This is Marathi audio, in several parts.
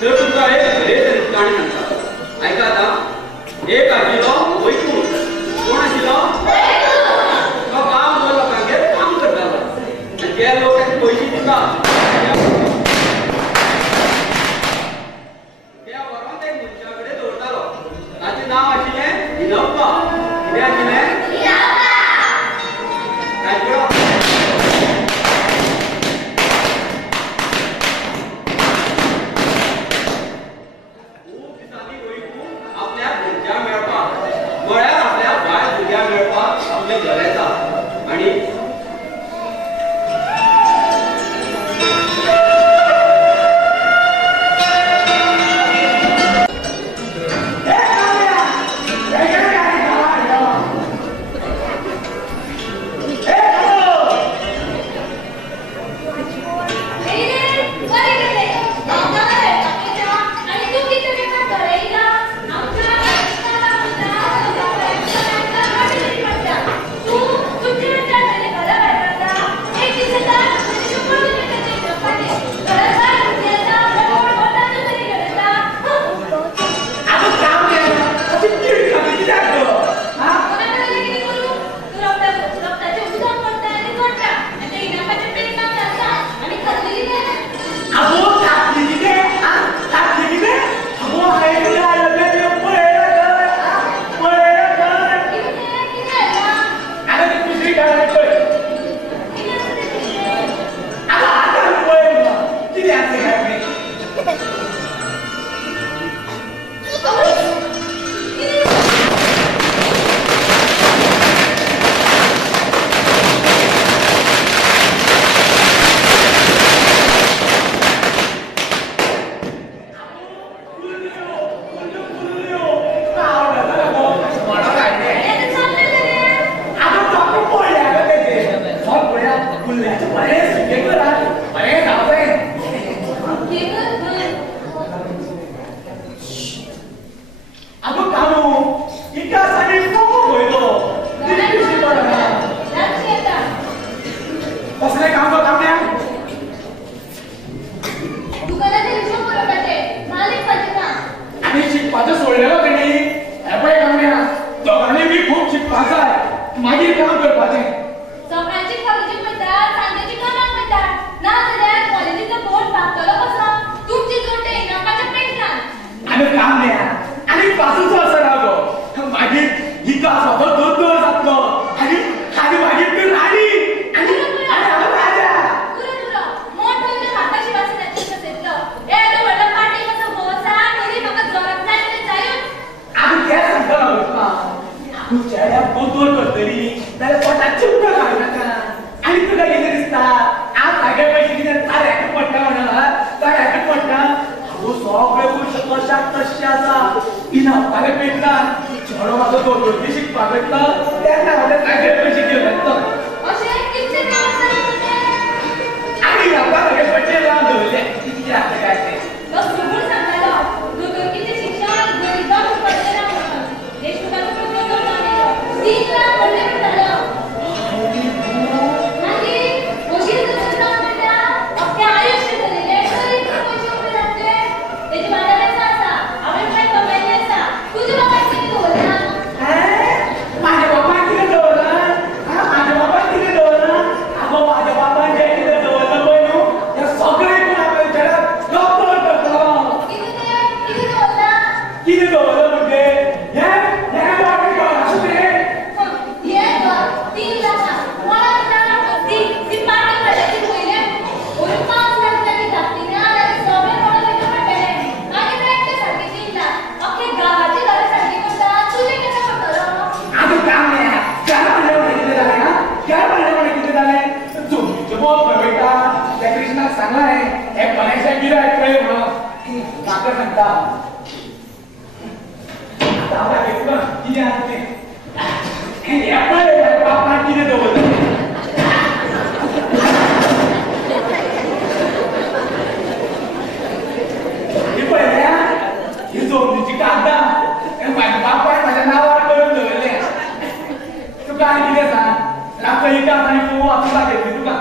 तर तुमचा एक बरेतरेची काणी सांगता ऐका आता एक आशिल्लो वैकूठ कोण आशिल्लो तो काम दोन लोकांगेर काम करतालो आनी जे लोक ताका पयशे दिता त्या वरान एक मनशा कडेन दवरतालो ताचें नांव आशिल्लें हिनप्पा कितें आशिल्लें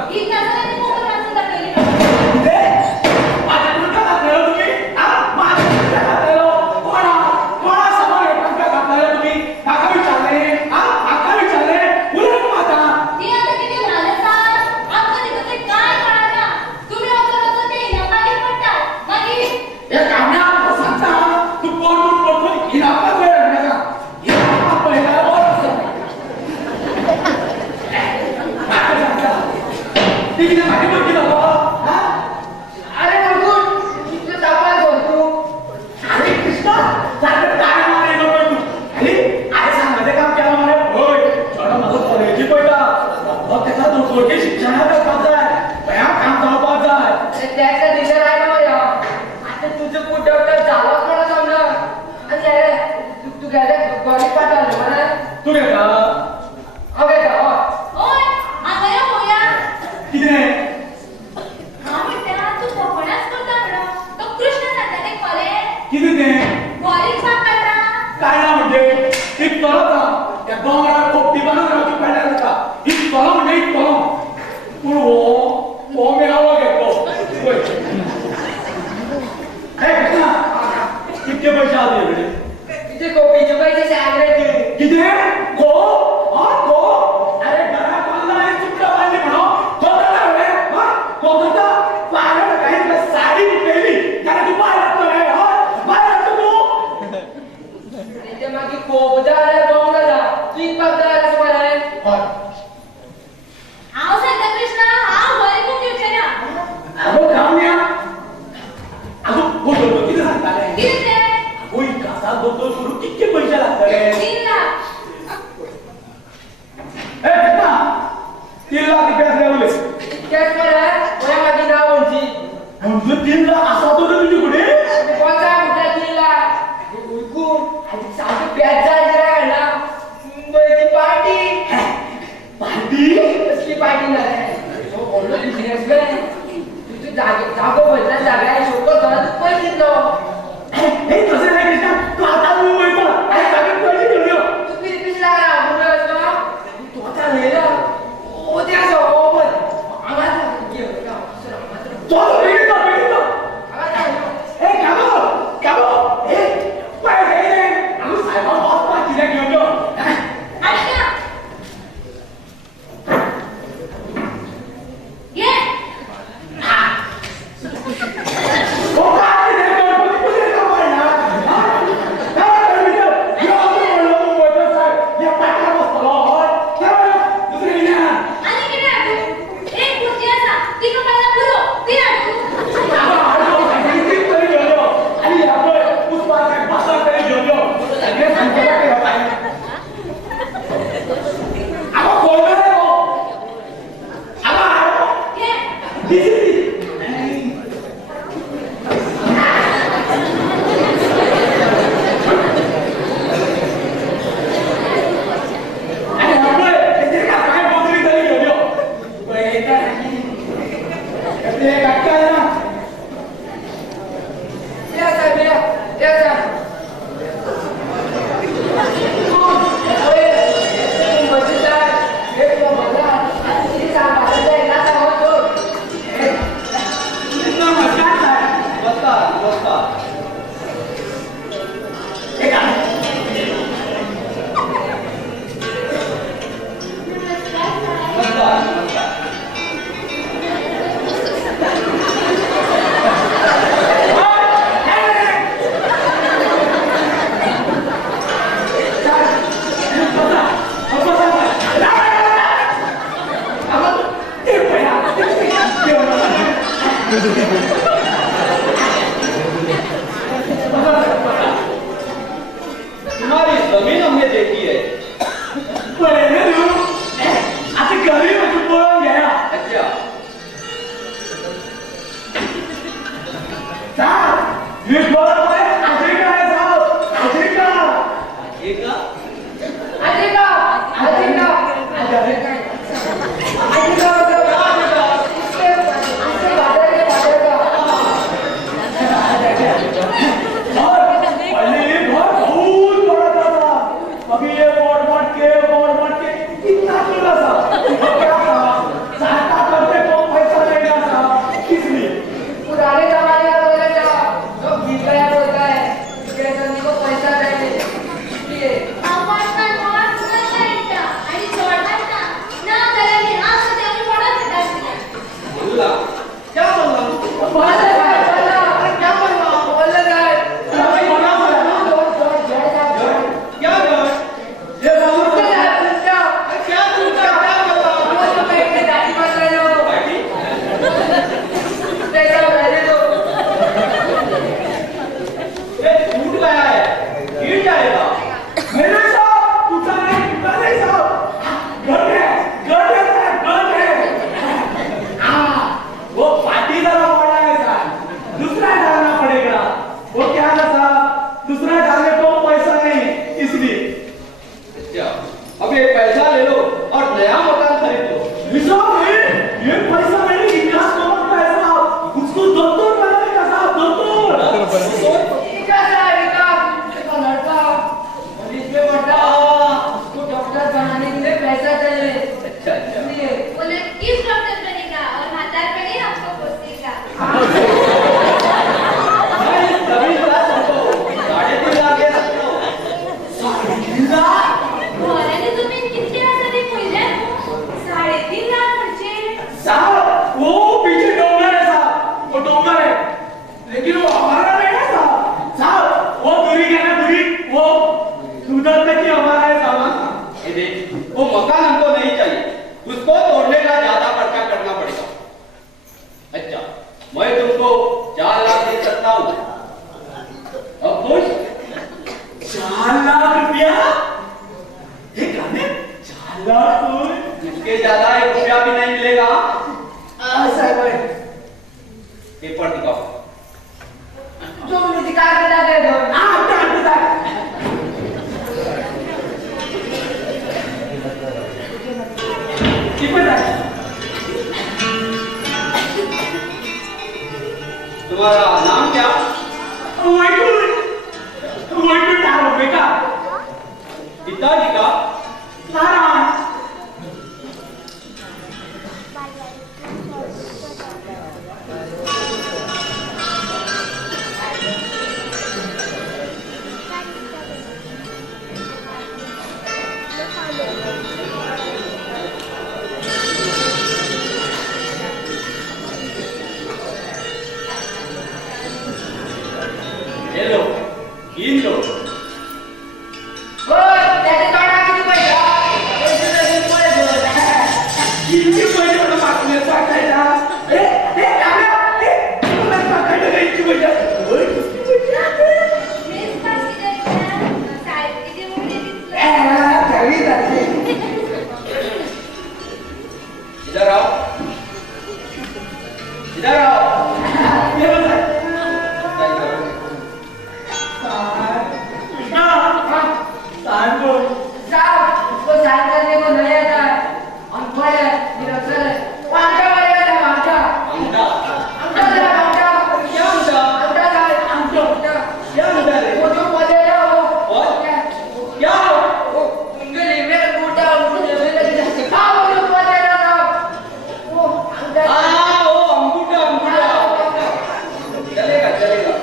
Ika अरे त्याचा दिसर आहे ना या आता तुझं पोट डॉक्टर झालं मला समजा आणि अरे तू गेला गॉली पाठवलं मला तू गेला अबे का ओय आगया होया किती हा बेटा तू कोकणात करता बडा तो कृष्ण नाताले कॉले किती ते गॉली पाठवला काय ना म्हणजे एक तळा त्या डोंगरावर पोपटी बांधून राहतो पॅडल होता ही तळा म्हणजे एक तळा पण हो मेळावा घेतो होय हे कृष्णा किती पैसे आले रे किती कोपीचे पैसे सांगायचे किती को को अरे घरा बांधला आणि चुकला बांधली म्हणो कोणता रे कोणता पागल काही तुला साडी पेली त्याला तू बाहेर रे बाहेर तू त्याच्या मागे कोप झाला बोंगला ती पकडला तुम्हाला आओ संत कृष्ण हा वरी कोण विचारा अगो काम्या अगो बोल किती सांगता रे किती होई कसा दोतो सुरू किती पैसे लागतात रे 3 लाख ए कितना 3 लाख रुपये लावले कॅश मला वया मागे नाव म्हणची म्हणजे 3 लाख असा तो तुझी कुठे कोणता कुठला दिला उकून आणि साधू प्याज जायला ना मुंबईची पार्टी कसली पार्टी नाही सो बोललो बिझनेस मॅन तुझं जागो बदला जागा आहे शोकत जरा तू पैसे दिलो हे तसं नाही कृष्णा तू आता मुंबईचा आणि सगळे पैसे घेऊन ये तू किती पिस लागला मुलं असतो तू आता लिहिलं ओ त्या सोबत आम्हाला घेऊन का चल बेटा ए कामो ए पैसे आम्ही साहेबा बॉस पार्टी घेऊन येऊ आज्ञा ये ओ काय रे गणपती पूजे का ना काय करतो यो बोललो मुंबईचा साहेब या पाठला बसलो होय काय दुसरी ना आणि किती आठू एक खुर्ची असा ती कपाला पुरो ती आठू आणि आपण पुष्पाचे भाषण तरी घेऊन येऊ सगळे संकट केलं पाहिजे आपण बोलणार आहे हो आपण ये तुम्हारी जमीन हमने देखी है आता घरी बोलून घ्या अच्छा ये बरोबर आहे आफ्रिका आहे साहेब आफ्रिका अभी ये बोर्ड के कितना किलो सहायता करते तो पैसा लेगा किस लिए पुराने जमाने का बोला जो गीत गाया बताओ। अब खुश? 4 लाख रुपया? ये गाने 4 लाख खुश? इसके ज्यादा 1 रुपया भी नहीं मिलेगा। साहब पेपर दिखाओ। जो मुझे दिखा के ला दे दो। तुम्हारा नाम क्या? बेटा पिताजी का? ये लो, इन लो। त्याचे काढा किती पैसा? पैसे तर पुढे घेऊन. किती पैसे मला मागण्यात टाकायला? तुला टाकायला जायची पैसा. मीच फाशी द्यायची. साहेब किती मोठे दिसले. इधर आओ, इधर आओ। साहब उसको साइन करने को नहीं आता है. अनपढ़ है, निरक्षर है. अंगूठा मारेगा साहब, अंगूठा. अंगूठा? अंगूठा साहब, अंगूठा. क्या अंगूठा? अंगूठा साहब, अंगूठा. क्या अंगूठा रे? वो जो पढ़ेगा वो. और? क्या? वो उनके लिए मेरा अंगूठा, उनके लिए मेरा. हाँ, वो जो पढ़ेगा साहब. वो अंगूठा. हाँ, वो अंगूठा, अंगूठा। चलेगा, चलेगा।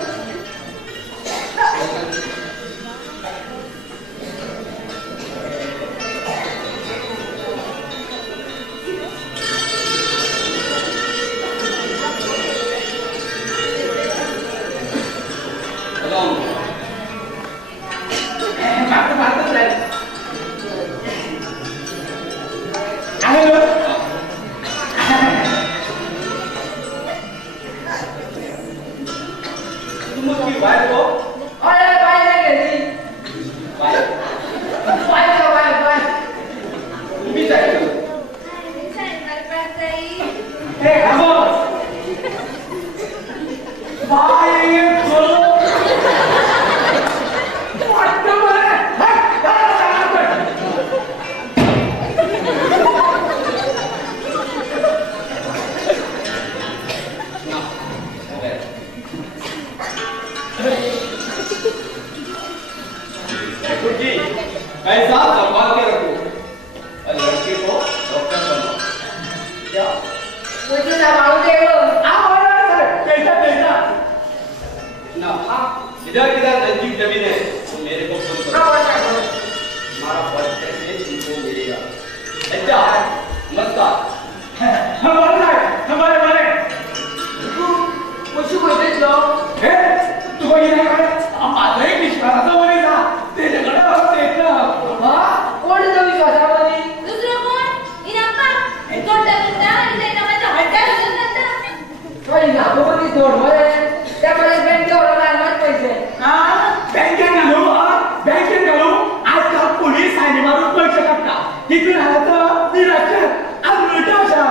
तुम उसकी वाइफ हो? अरे भाई नहीं कहती. वाइफ? भाई का भाई. तुम भी चाहिए हो? साहेब मेरे पास आई. ना, हो गया। जी, ऐसा संभाल के रखो और लड़के को डॉक्टर बनाओ। क्या? मुझे संभाल के वो. ना, इधर किधर नजदीक जमीन है तो मेरे को फोन करो। हमारा बर्थडे में तुमको मिलेगा। अच्छा, नमस्कार। मुझे कोई देख लो. हाँ, कोण आहे तो विश्वासामध्ये? दुसरं कोण? इनाप्पा. तोंडा तोंडा आणि त्या नावाचा हड्डा घालून जाता. तो इनाकोमध्ये तोडवर आहे. त्या मला बँकेवर आणणार पैसे. बँकेत घालू आजकाल पोलीस सायनी मारून पैसे काढतात. किती राहतं निराक्षर आज मिळतं अशा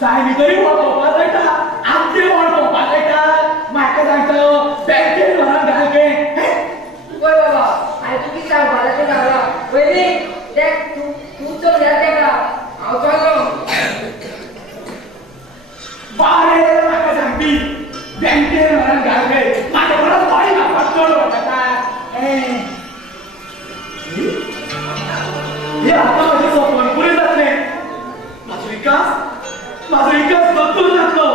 सायनी तरी वापरता जायचा आमचे वापरता जायचा माका जायचं बँकेत भरून घालके. होय बाबा. आणि तू किती सांभाळा ते सांगा. वहिनी, त्या तू चल घ्या त्याला. आव चाललो. बारे माका सांगती बँकेत भरून घालके माझ्या परत बाई वापरतो होता. हे आता माझे स्वप्न पुरे जात नाही. माझा विकास बदलून जातो.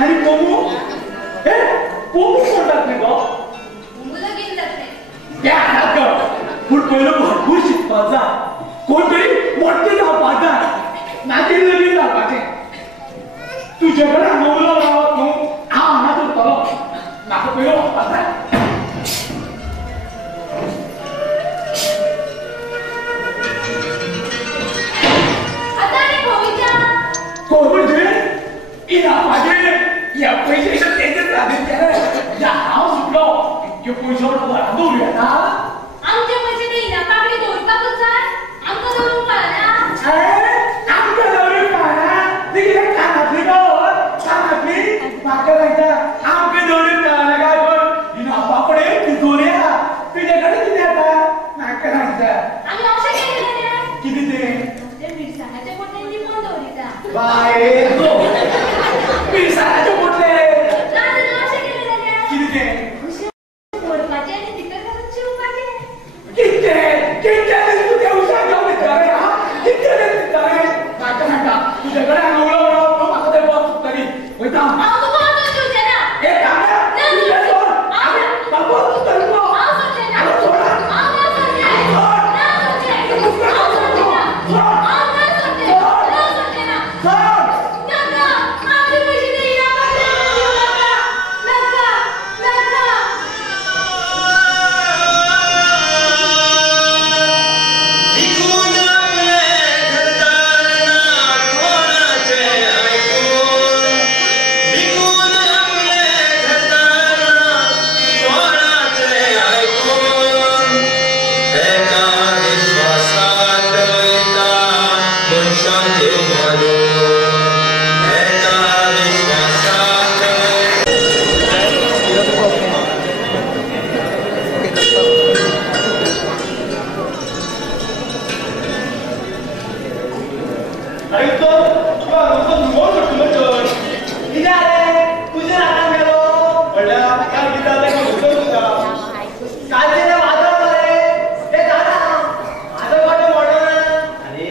आणि कोमू कोण जात नाही गो. मुलं घेऊन जात नाही. त्या पहिलं भरपूर शिकपाचा कोणतरी मोठे जावपाचा नाती लगीन जावपाचे. तुझ्याकडे अनुभव राहत न्हू हांव हांगा उरतलो. म्हाका पयलो वचपाचा. आता रे भोवीच्या. कोण म्हणजे या पैशाच्या पैसे घरात दवरूया ना आमचे पैसे ते इना कापले दवरपाकूच जाय आमकां दवरूंक कळना आमकां दवरूंक कळना ती कितें कानातली गो कानातली म्हाका सांगता आमकां दवरूंक कळना काय पण हिना बापडे तिजोऱ्या तुजे कडेन कितें आसा म्हाका सांगता आमी अशें केलें कितें तें ते मिरसांगाचे पोटलें लिपोवन दवरिता बाये गो मिरसांगाचे पोटले ना अशें केलें जाल्यार कितें तें फोडपाचें आनी भितर घालून चिवपाचें कितें तूं त्या उशाक जावन दिताले हा कितें दिताले म्हाका सांगता तुजे कडेन हांगा उलो उलो म्हाका तें बॉक्स सुट्टली वयता हांव तुका वचून दिवचें ना ए काम्या तुजे सोड बाबू तूं तर गो हांव सोडचें ना हांव सोड हांव ना सोडचें ना सोडचें हांव सोडचें ना हांव ना सोडचें ना सोडचें ना सोड नाका आमचे पैसे ते इना कापले नाका नाका विकून आपले घरदारना कोणाचे ऐकून विकून आपले घरदारना कोणाचे ऐकून एका विश्वासात वयता मनशां देव मानून एका विश्वासात अरे तो तुला नुसतं मोर सुटलं तर किती आले तुझे राहणार गेलो म्हणलं काय विचारलं का होतं तुझा कालचे ते वादळ बरे ते झाला माझं वाटं मोडलं अरे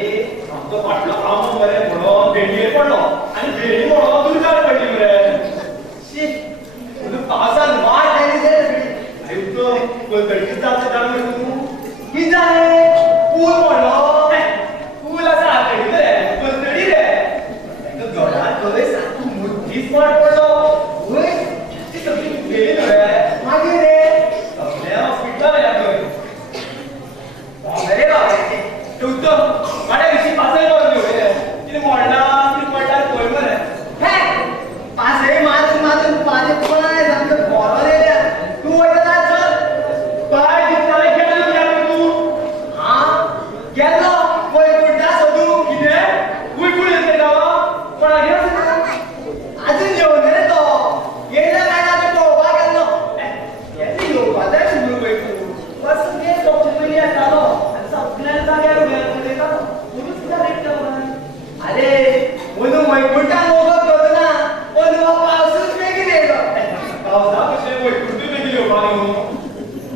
आमचं पाटलं काम बरे म्हणून भेंडीर पडलो आणि भेंडी म्हणून दुर्गार पडली बरे शी तुझं पावसान वाट लागली ते अरे उत्तम कोणतरी जायचं जाणं तू किती झाले पूल पडलो पूल असा आतडी रे कोणतरी रे घरात खंय सांग मुठीच वाट पडलो होय ती सगळी गेली रे मागीर रे सगळ्या हॉस्पिटलात या खंय अरे बाबा तू उत्तम गाड्या विशीं पासय करून घेऊ रे कितें पडला खंय मरे हे पासय मारून पाजे पळय सामको बरो रे तूं वयता चल काय दिसताले गेलो गेलो तू हा गेलो वयकुंठा सोदू कितें वयकुंठ येते गावा कोणा गेलो अजून येऊन रे तो येयला काय ना तो पळोवपाक गेल्लो येते येवपा जाय म्हणून वयकुंठ बस ते सोपचे पयलीं येतालो आनी सगळ्या जाग्यार उलयतालो म्हणून सुद्दां रेट अरे म्हणून वयकुंठान वगत करतना पण हो पावसूच बेगीन येयलो पावसा कशें वयकुंठूय बेगीन येवपाक न्हू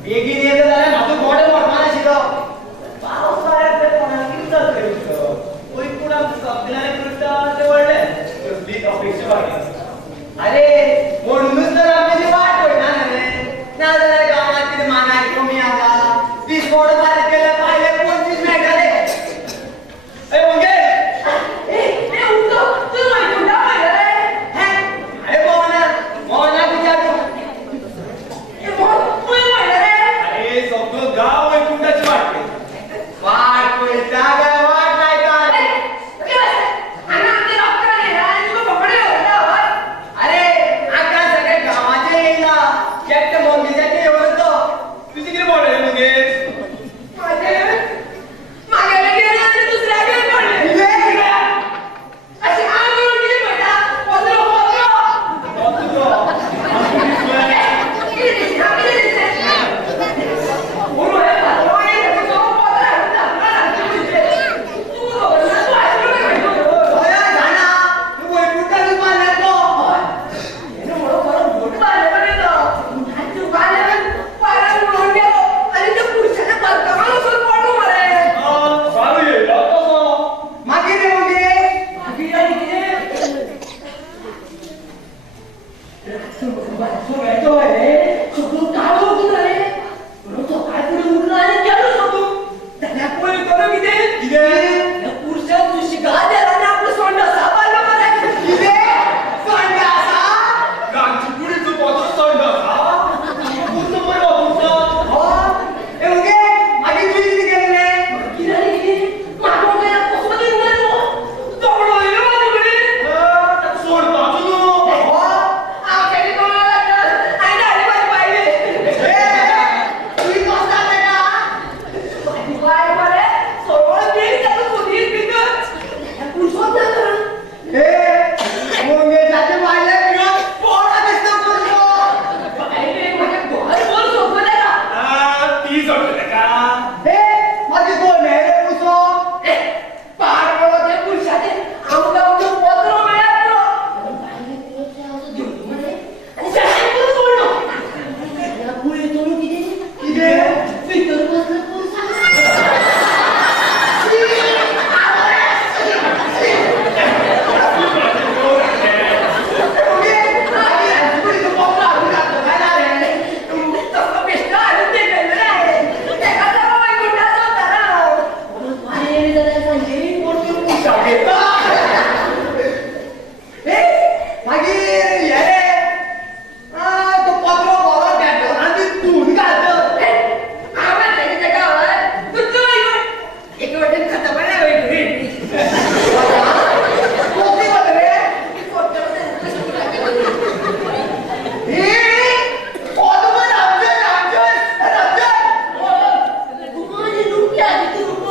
बेगीन येयलो जाल्यार म्हाजो गोडे मोडपा नाशिल्लो पावसाळ्यात ते कोणाक कितें जातलें वयकुंठ आमकां सगळ्यांक करता तें व्हडलें कसलीच अपेक्षा बाकी नासता अरे म्हणूनच तर आमी ती वाट पळयना रे नाजाल्यार गांवांत कितें मानाय कमी आसा वीस कोड फारीक केल्या पायले 25 मेळटाले ए मंगे ए उठो तू वयकुंठा पळयला रे हे अरे मोहना विचार ए मोर पळयला रे अरे सगळं गाव वैकुंठाची वाट वाट पळयता काय वाट लायता अरे आना ते डॉक्टर आले आणि तुका पकडले होता अरे आकाश मागीर हे तो पत्रो बरो भेटलो आनी धुवन घालतो एक वाटेन खाता पण नाही कोणती बात रे हे ओदमन रामचंद्र तुम्हारी लुकी आली ती रूप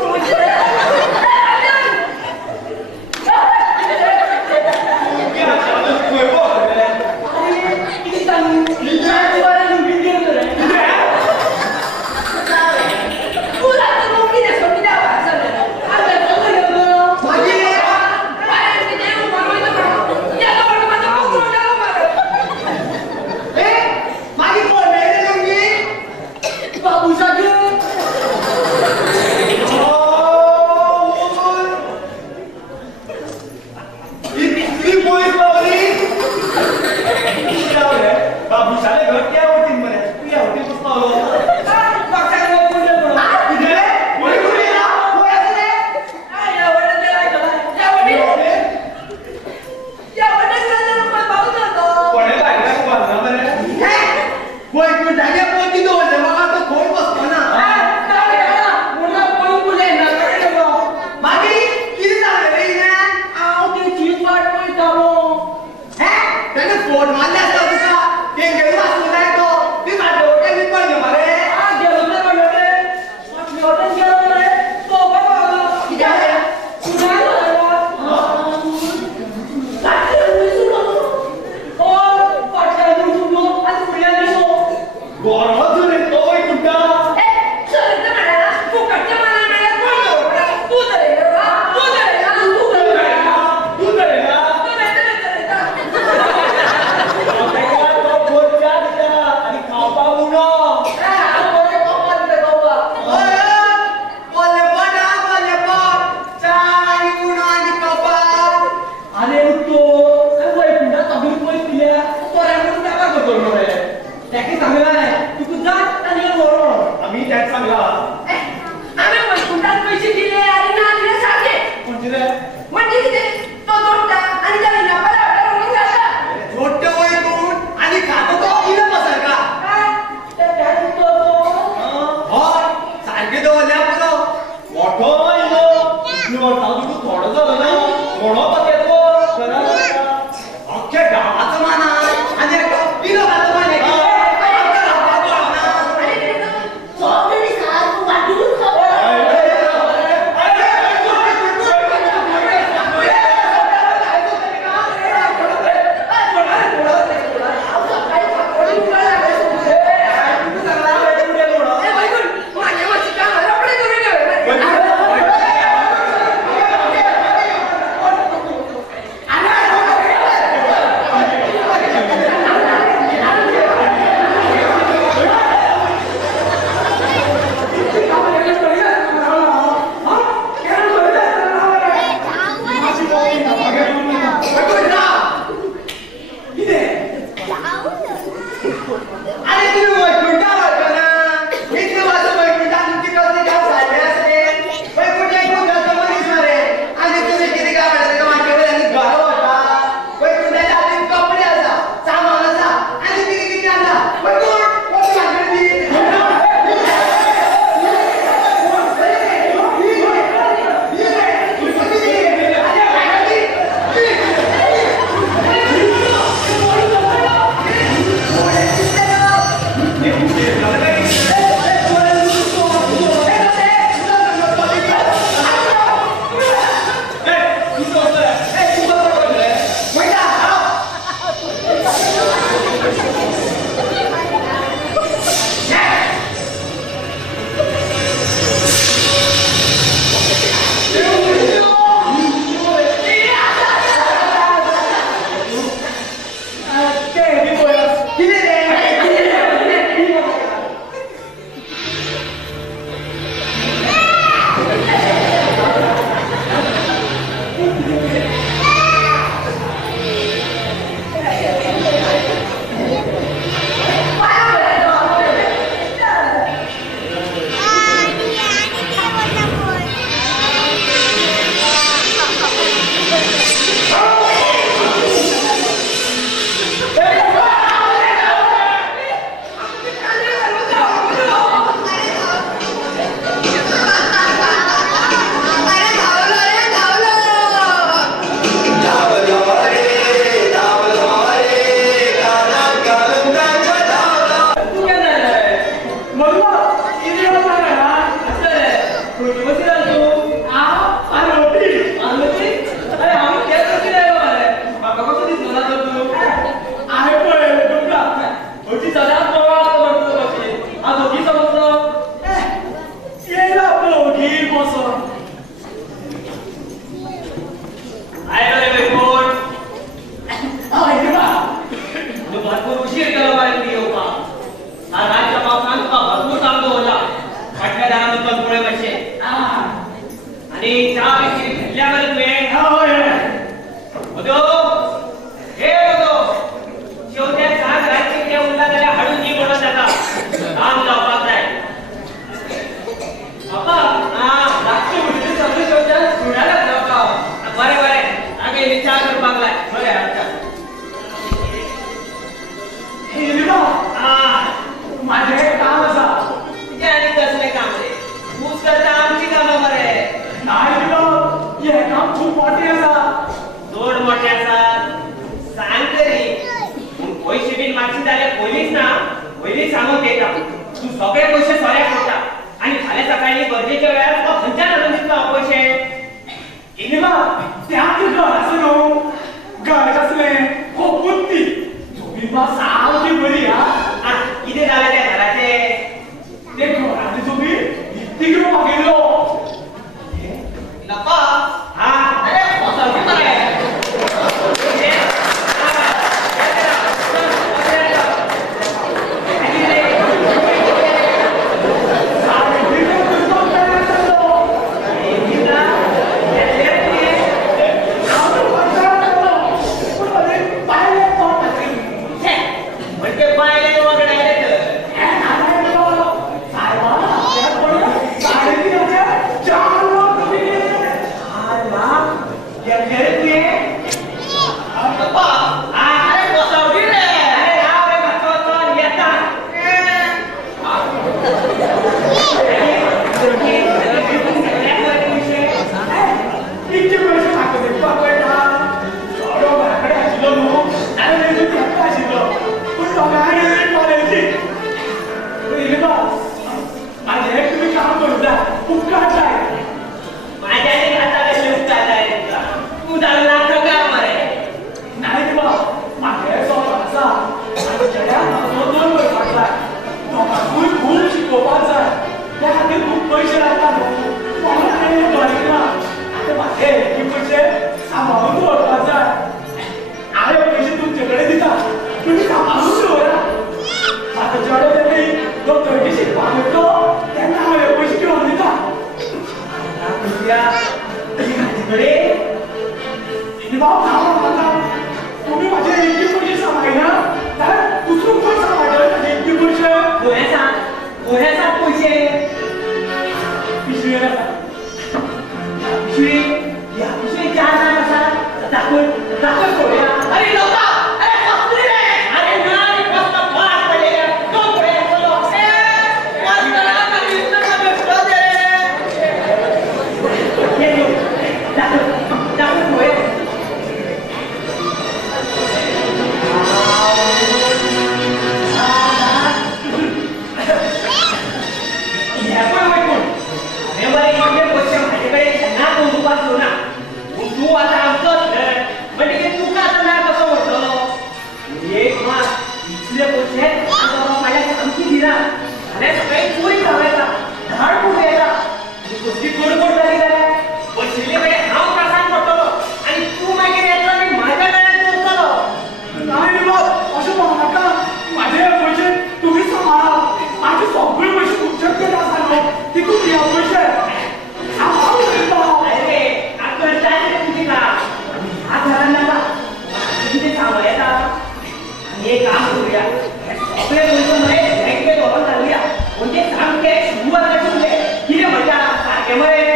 हे काम करूया सगळे पैसे मरे बँकेत ओपन घालूया म्हणजे सामके सुरुवात करूया किती मजा सारखे मरे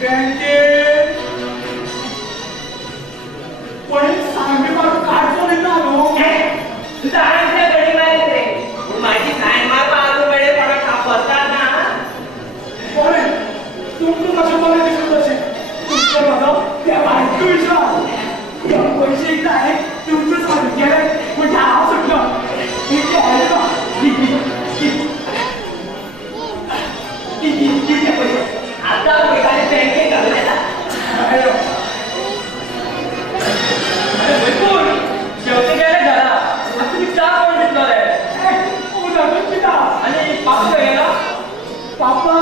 बँकेत पण सांगे मला काढतो नाही ना नो तुझा आईच्या गडी माहिती रे माझी साय मार बाजू वेळे पण कापतात ना पण तुमचं कसं मला दिसत असेल तुमचं माझं त्या बायको विचार या पैसे एकदा आहे तुमचं सांग केलंय म्हणजे आव सुटलं हे काय आहे ना किती पैसे आता पैशाने बँकेत घालून येतात बिलकुल शेवटी गेले घरा आता तुम्ही चहा कोण घेतलं रे आणि पापा गेला पापा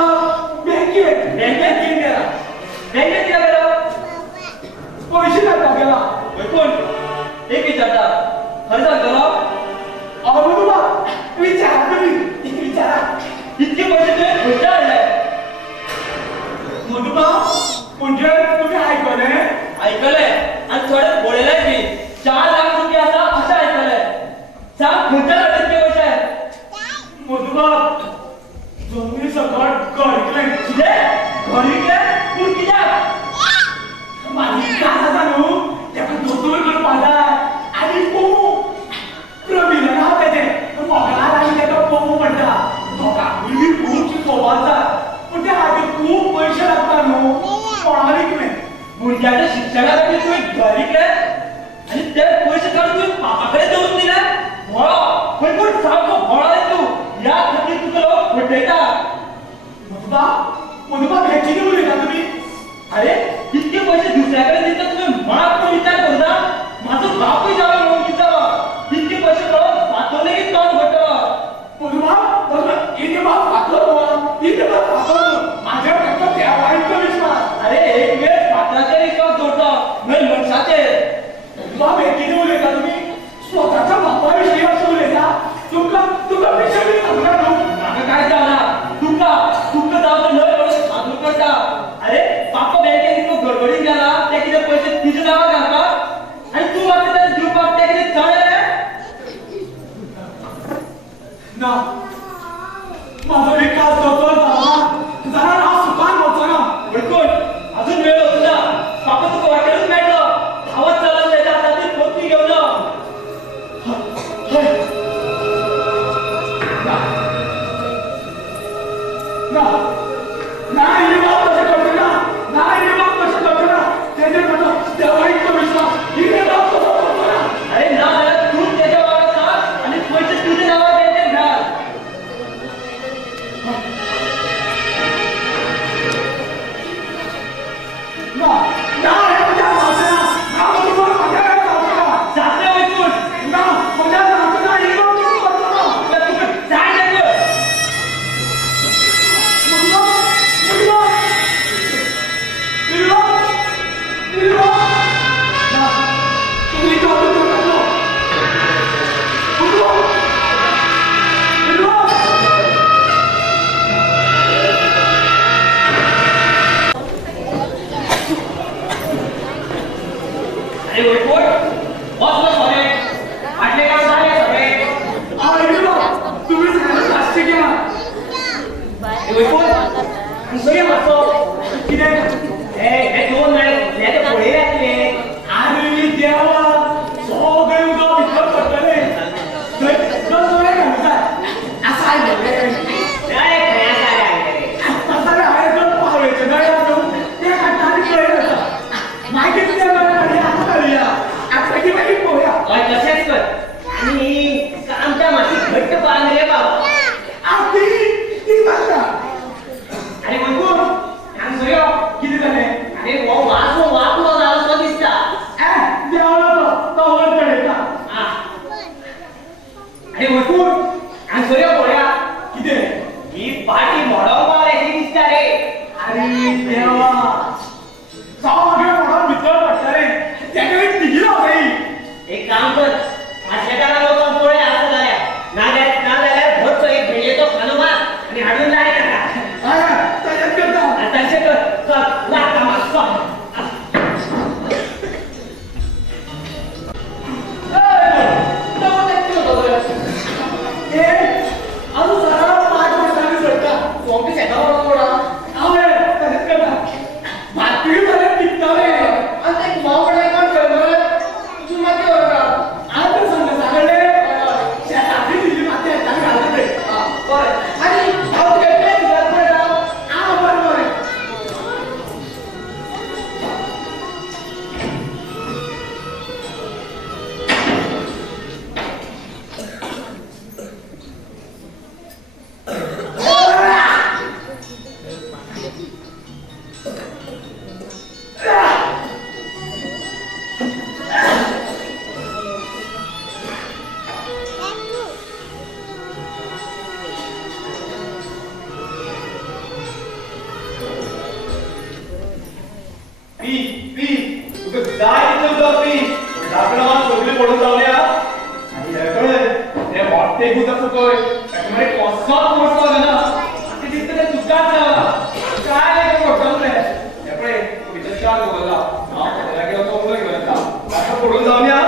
बँकेत बँकेत घेऊन गेला बँकेत गेला पैसे नाही गेला कोण एक विचारता खरं सांगतो अहो बाबा विचारा तुम्ही विचारा इतके पैसे तुम्ही खोटा आणलाय मधुबा म्हणजे तुम्ही ऐकलंय ऐकलंय आणि थोडं बोलायलाय मी 4 लाख रुपये आता असं ऐकलंय सांग खोटा इतके पैसे आहे मधुबा तुम्ही सगळं गरकलंय तुझे घरी गेले तू किती माझी कासा जाणू त्याला दोतोर कर पाहता आणि पोहू प्रवीण नाव त्याचे मोगला आणि त्याचा पोहू म्हणता दोघा मुलगी खूप सोबाचा पण त्या हाती खूप पैसे लागतात नो कोणाला नाही मुलग्याच्या शिक्षणासाठी तुम्ही घरी गेले आणि ते पैसे काढून तुम्ही पापाकडे देऊन दिले भोळा पण कोण सांगतो भोळा आहे तू या खाली तुझं लोक फटेटा मधुबा भेटी देऊ नका तुम्ही अरे इतके पैसे दुसऱ्याकडे देतात तुम्ही मला पण विचार करू ना माझं बापही जावं म्हणून विचार इतके पैसे कळत वाचवले की तोंड घटलं मधुबा इथे बाप वाचलो इथे बाप वाचलो माझ्या करता त्या वाईटचा विश्वास अरे एक वेळ पात्राच्या विश्वास जोडतो मी लक्षात बाप भेटी देऊ नका तुम्ही स्वतःच्या बापाविषयी असू नका तुमका विषय सांगणार मागं काय जाणार तुमका जाऊ न साधू करता अरे पापा बँकेत तो गडबडीत गेला त्या किती पैसे तुझ्या नावावर घालतात आणि तू वाटत त्याला जीव पाप त्या किती चालेल ना माझा विकास होतो जरा नाव सुखान होतो ना बिलकुल अजून वेळ होतो ना पापा तुका वाटेलच भेटलं धावत चालत त्याच्या हातातील पोती घेऊन नाही हे बाप कसं करतो ना नाही हे बाप कसं करतो ना त्याच्या म्हणतो त्या वाईटचा विश्वास ही हे बाप कसं करतो ना अरे ना तू त्याच्या वागात टाक आणि पैसे तुझ्या नावावर द्यायचे घाल जाते ऐकून एक काम कर, माझ्या लोकांपुढे असं झाल्या ना झाल्या पडून जाऊया आणि हे कळय ते वाटते गुदाचं कळ त्यामुळे कसं मोठं ना ते दिसतं ते चुकाच झाला काय नाही मोठं रे त्यामुळे पुढे चार बोलला हा त्याला घेऊन तो पुढे घेऊन जा आता पडून जाऊया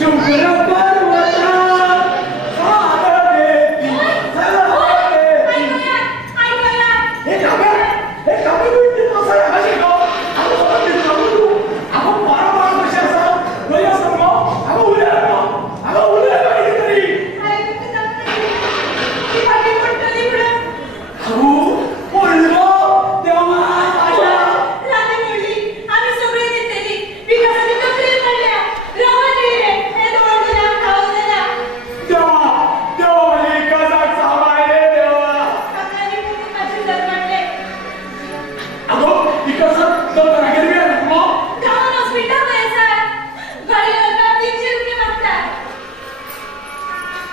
शुक्र पर्वता साध देती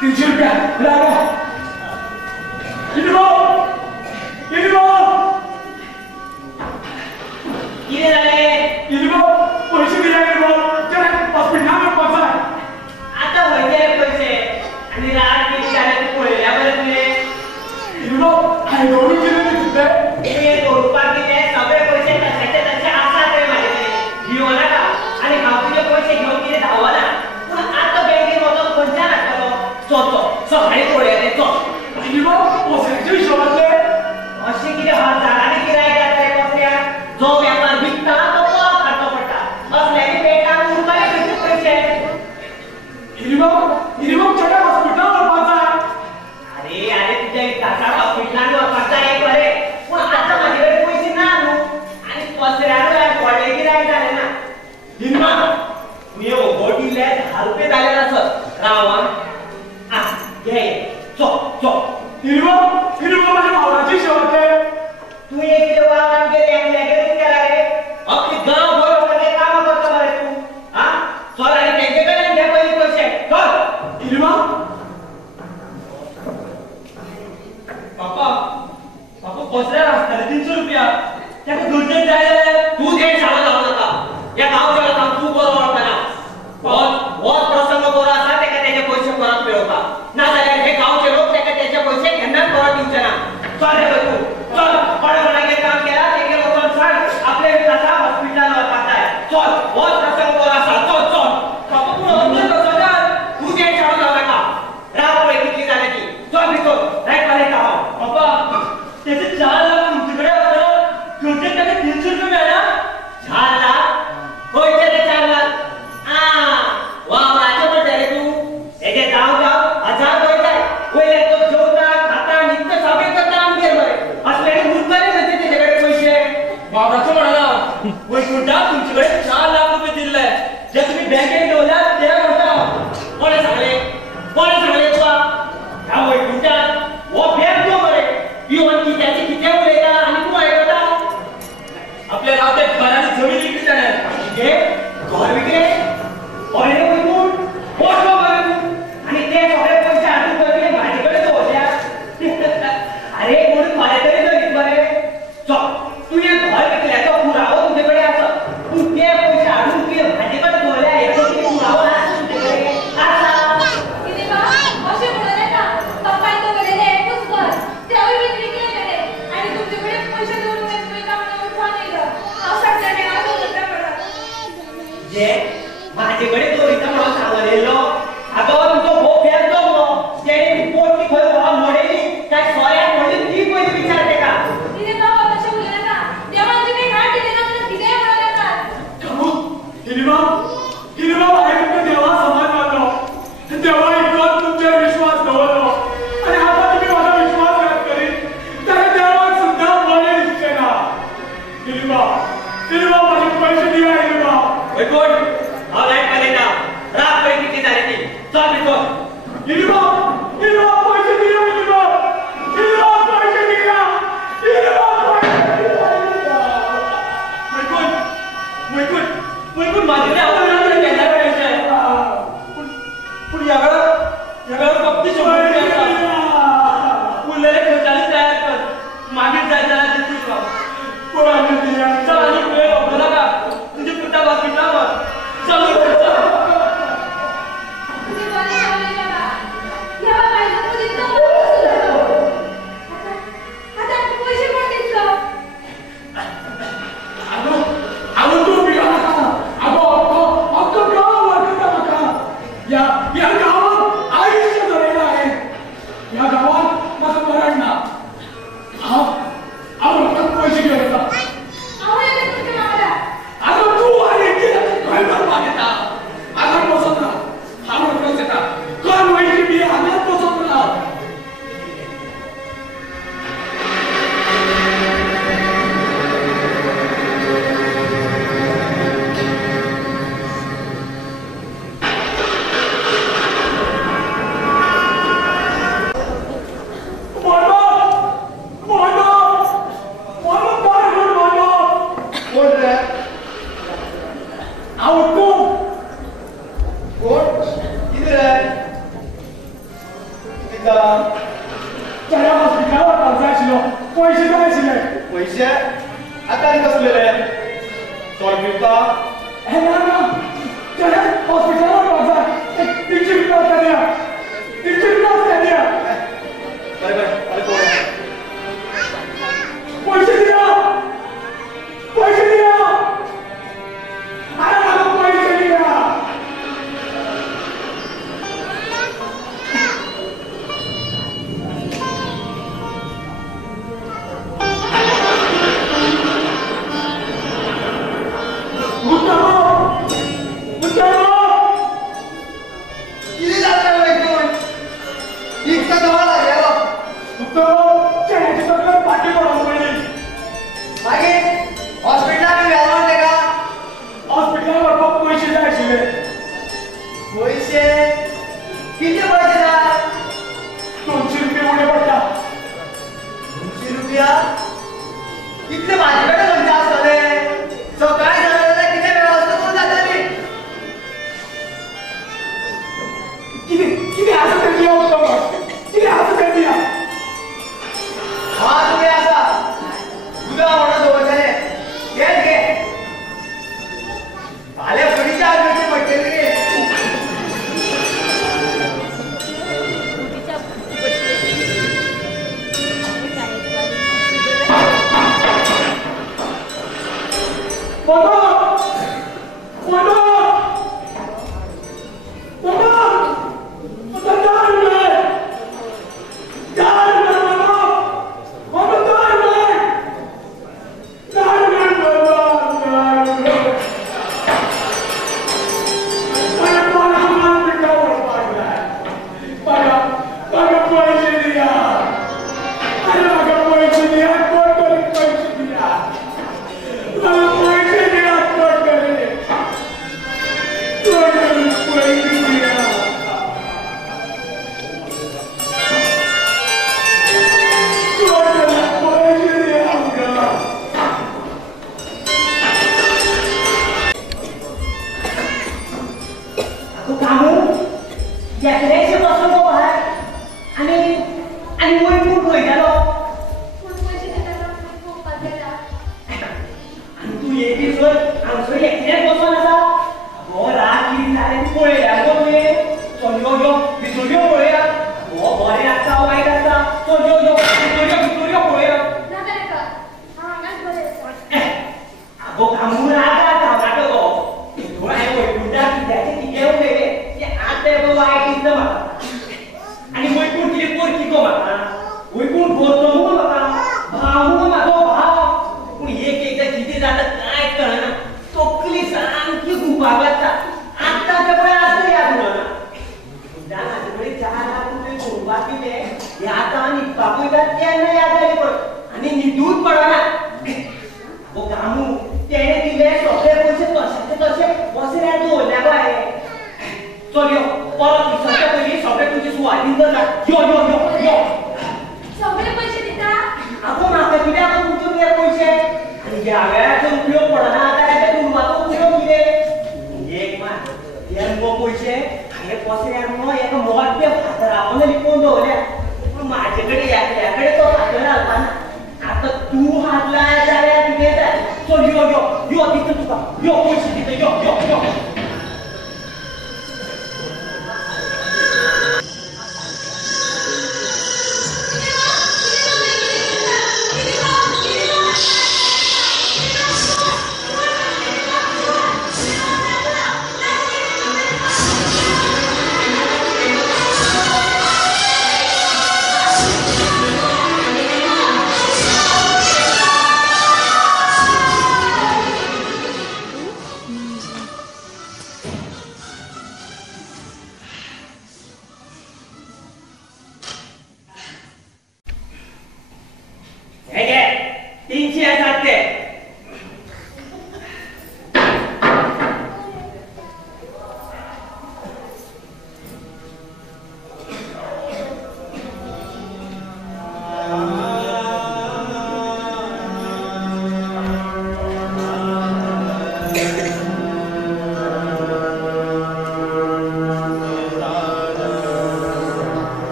300 रुपया रागा इनबो किती झाले इनबो पैसे दिले इनबो चला हॉस्पिटलला पोहोचा आता वैद्य पैसे आणि रात किती झाले तू पळल्या बरं तुले इनबो आई दोन दिले तिथे हे रुपया किती सगळे पैसे तशाचे तसे असतात रे माझ्याकडे घेऊ नका आणि हाफचे पैसे घेऊन किती धावा ना पण आता बँकेत होतो कोणत्या नाटकालो चोचो सकाळी पोळ्या ते चोच इनबो पोसायचे हिशोबातले असे किती हजाराने गिराईक येतात रे कसल्या जो व्यापार विकता तो खर्च पडता असल्याने पेटा उरकाले किती पैसे इनबो छोट्या हॉस्पिटलला पोहोचा अरे तुझ्या इथं हॉस्पिटलला खर्च आहे बरे पण आता माझ्याकडे पैसे ना आणू आणि पसऱ्याला पडले गिराईक झाले ना हिंमा मी ओढीले 10 रुपये झाले असत रावा आ घे चो इनबो माझ्या भावाची शेवटले तू एक किलो वावर गेले आणि लगेच केला रे अख्खी गाव भर मध्ये काम करतो बरे तू हा चल आणि त्यांच्याकडे घे पहिले पैसे चल इनबो पापा पसऱ्या असतात 300 रुपया त्याला दुर्जन जायला तू दे शाळा जाऊ नका या गावच्या काम तू बरोबर ओळखताना बहुत प्रसंग बरोबर असा त्याचे पैसे परत मिळवता ना झाल्यावर हे गावचे लोक त्याचे पैसे घेणार परत देऊचे ना चल रे तू चल बडबडागे काम केला ते लोक सांग आपल्या विकासा हॉस्पिटलवर पाहताय चल बहुत प्रसंग बरोबर असा चल पापा पुढे होते कसं काय तू दे शाळा जाऊ नका राव वय किती झाले ती चल भितो राईट वाले का पापा त्याचे 4 लाख तुमच्याकडे असताना तुमच्या त्याला 300 रुपये मिळाला 4 लाख होय ते 4 लाख वा माझ्या रे तू त्याचे जाऊ 1000 पैसे पहिले तो जेवता खाता नित्य साबीत करता आमगे बरे असल्याने मुर्ताने म्हणते त्याच्याकडे पैसे बाबराचं म्हणाला वैकुंठा तुमच्याकडे 4 लाख रुपये दिले जे तुम्ही बँकेत ठेवल्या ते म्हणता कोणी सांगले तुला ह्या वैकुंठात वो बँक जो बरे इवन की त्याची किती उलयता आणि तू ऐकता आपल्या गावात एक घराने जमीन विकली जाणार घे घर विकले पहिले विकून पोस्ट बरे तू आणि ते सगळे पैसे आठवून बघितले माझ्याकडे तो होत्या अरे कोणी माझ्याकडे तरी बरे चल तू हे घर विकल्याचा पुरावा तुझ्याकडे असं तू ते पैसे आठवून की माझ्याकडे बोलल्या याचा किती पुरावा असतो तुझ्याकडे असा किती बा असे म्हणाले ना पप्पा तो गेलेले एकच घर त्यावेळी मी विकले गेले आणि तुमच्याकडे पैसे देऊन तुम्ही का म्हणून फोन केलं आवश्यकतेने आज होता पडा जे माझ्याकडे तो रिका म्हणून सांगलेलो अगं तुझो भोप फेरतो मग त्याने पोट की खोल भाव मोडेली काय सॉऱ्या मोडली ती पहिले विचारते का तिने बाबा कशा बोलले ना देवांची काही गाठ दिली ना तुला तिथे म्हणाले ना इनबो माझ्याकडे देवा समाज मानलो देवा इतकं तुमच्यावर विश्वास ठेवलो आणि आता तुम्ही माझा विश्वासघात करीत तर देवा सुद्धा मला दिसेना इनबो माझे पैसे दिला इनबो वैकुंठ हा लाईट मध्ये ना रात पैकी किती झाले ती चल भितो इनबो पैसे दिला इनबो पैसे दिला वैकुंठ माझ्याकडे आपण घेणार पैसे पण यावेळेला फक्त 100 रुपये असतात उरलेले खर्चाने तयार कर मागे जायला तिथून चल आणि वेळ बघू नका तुझे पुट्टा हॉस्पिटलवर चल तुझे बोलले बाबा या पाहिजे तू दिसतो आता पैसे कोण दिसतो अगो तू बिया अगो गाव वाटत नका या गावात आयुष्य धरलेलं आहे या गावात माझं मरण ना अगो पैसे घेऊन आवडले तुमच्या मामाला अगो तू आणि काय मागितला कितें जालां? चेड्या हॉस्पिटलांत व्हरपाक जाय आशिल्लो, पयशे जाय आशिल्ले. पैसे आता कसलेले तोड पिवता हे ना चेड्या हॉस्पिटलांत व्हरपाक जाय. 300 रुपया वचून दिया. 300 रुपया वचून दिया. बरें बरें अरे पळोवया. पैसे दिया. पैसे दिया. अरे म्हाका पैसे दिया. किती जाता वैकून इतका जवळ लागलेलो चेड्याची तकलीफ फाटी पडून पडली. मागीर हॉस्पिटलांत व्हेलो तेका हॉस्पिटलांत व्हरपाक पैसे जाय आशिल्ले. पैसे किती पैसे जाय 200 रुपया उणे पडटा. 200 रुपया इतले माझे कडेन खंयचे आसतले सकाळी जाल्यार कितें वेवस्था करून जाताली कितें आसा तें दिया उत्तम. कितें आसा तें दिया. हां तुगे आसा उदक म्हणून दवरलेले घे घे फाल्यां फुडीच्या आदमेची पडटली गे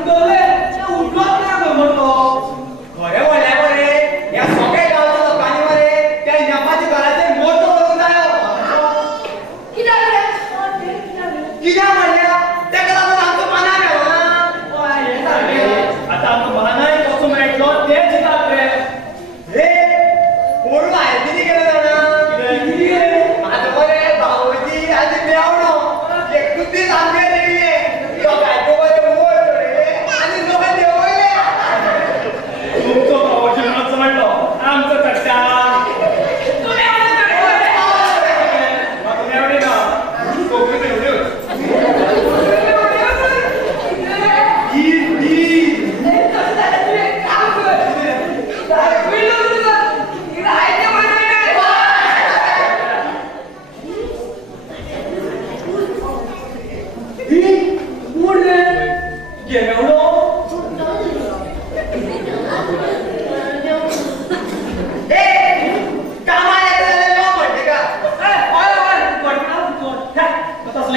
उठवले उठलो ना म्हणतो खरे बोलल्या बरे या सगळ्या गावाच्या लोकांनी बरे त्या नपाच्या घराचे मोठं करून जायो कित्याक म्हणल्या तेका लागून आमचो मना मेलो ना आता आमचो मनाय कसो मेळटलो ते चिंतात रे रे कोण भायर किती गेलो ना माझं बरे भावजी आधी मेवणो एकूच दीस आमगे दिले लोकांचे बरे मोड रे आणि लोक देवले तुमचो भावाची म्हणून चढलो आमचो चढता तुम्ही एवढे ना कोकणी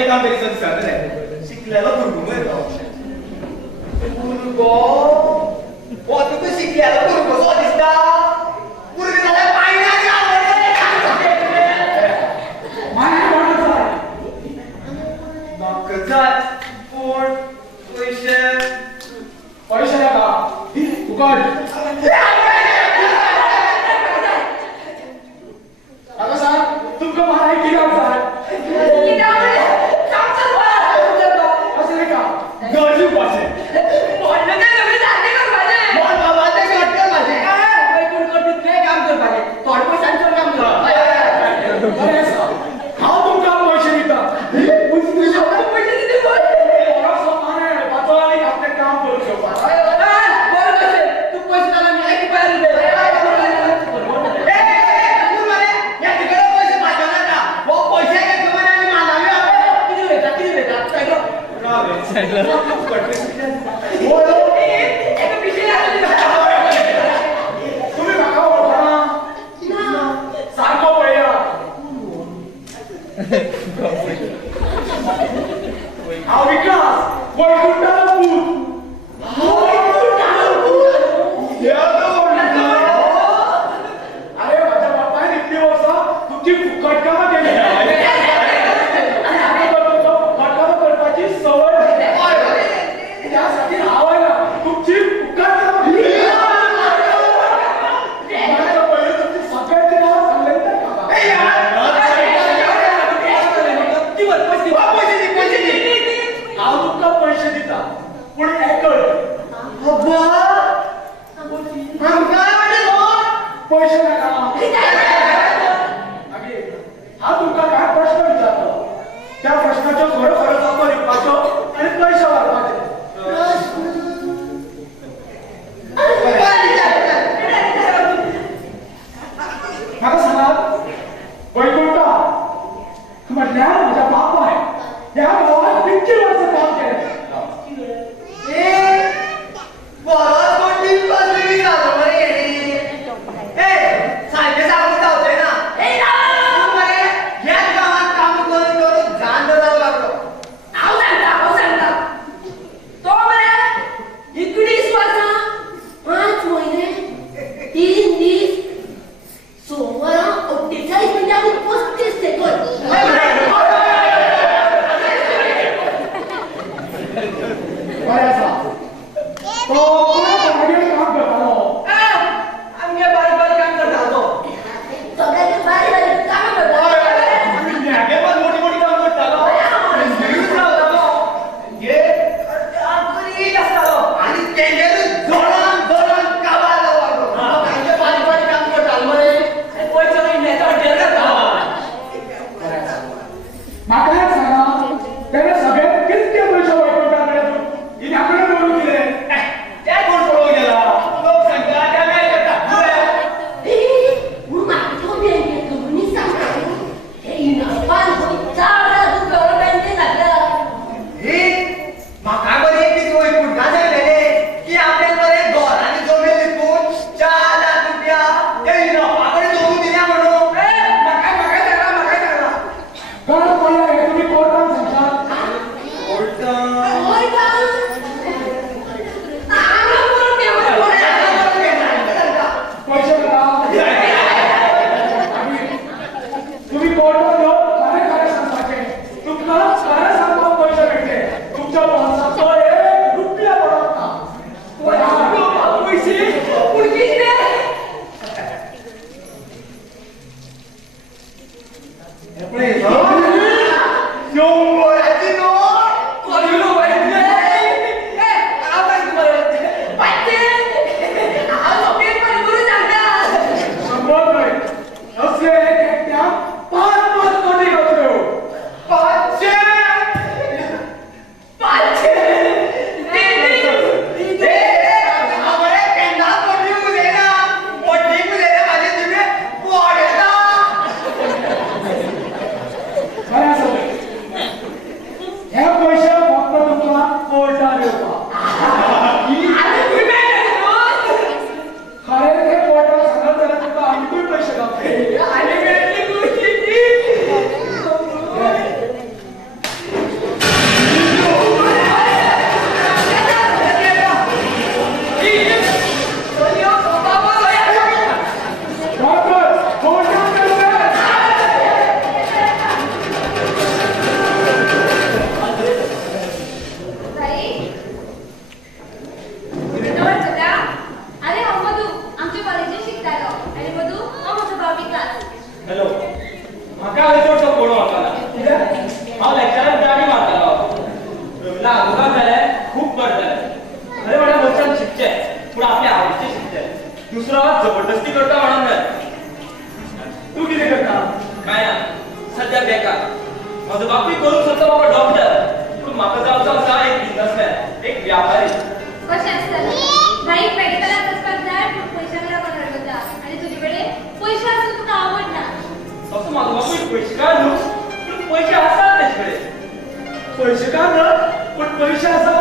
एवढे काम करीत शिकलेलो भुरगो भुरगो हो तुका शिकलेलो भुरगो सो दिसता भुरगो जाल्यार पायण्याक म्हाका जाय पूण पयशे पैसे नाका फुकट आता सांग तुमकां म्हाराय कित्याक जाय अशें नाका गरजू पाशे हांव तुमकां पैसे दिता आपलें काम करूंक शकता तुम्ही म्हाका वळखना सारको पळया हांव विकास वैकुंठाचो पूत अरे माझ्या बापायन इतली वर्सां तुमची फुकट कामां केली फुकट कामां करपाची सवय त्यासाठी हांव आयला तुमची फुकट कामां पयलीं तुमची सगळ्यांची नांवां सांगलेली हांव तुमकां पैसे दिता पूण एकच पैसे नाका हांव तुमकां कांय प्रश्न विचारलो त्या प्रश्नाचो खरो खरो जापो दिवपाचो आनी पैसे वाडपाचे म्हाका सांगात वैकुंठा म्हटल्यार म्हज्या बापाय ह्या गांवांत 50 वर्सां काम केलें सारकें सांगून जावचें ना ह्याच गांवांत काम करून करून जाण जावं लागलो हांव सांगता तो मरे 19 वर्सां 5 महिने 3 दीस 6 वरां 48 मिनिटां आणि 35 सेकंद बरें आसा तो बारगेन काम करतालो आमगे बारीक बारीक काम करतालो सगळ्यांचे बारीक बारीक काम करता हागे पण मोठी मोठी काम करतालो आणि तेंगेर जोरान जोरान काबार लागलो तांचे बारीक बारीक काम करतालो मरे आणि पयशे मागीर नेता हॉटेल करता म्हाका एक सांगा तेणे सगळे कितके पयशे वैकुंठा कडेन ह्या कडेन दवरून दिले ते कोण पळोवंक गेला दुसरा जबरदस्ती करता म्हणून नाही. तू किती करता? काय ना सध्या बेकार. माझं बापूय करू शकता बाबा डॉक्टर, पण म्हाका जावचा असा एक बिझनेसमॅन, एक व्यापारी. कशें आसतलें भाई मेडिकलात वचपाक जाय पूण पयशांक लागून रडटा आनी तुजे कडेन पयशे आसून तुका आवडना. तसो माझो बापूय पयशेकार न्हू, पूण पयशे आसात तेजे कडेन. पैसे का न पण पैसे असा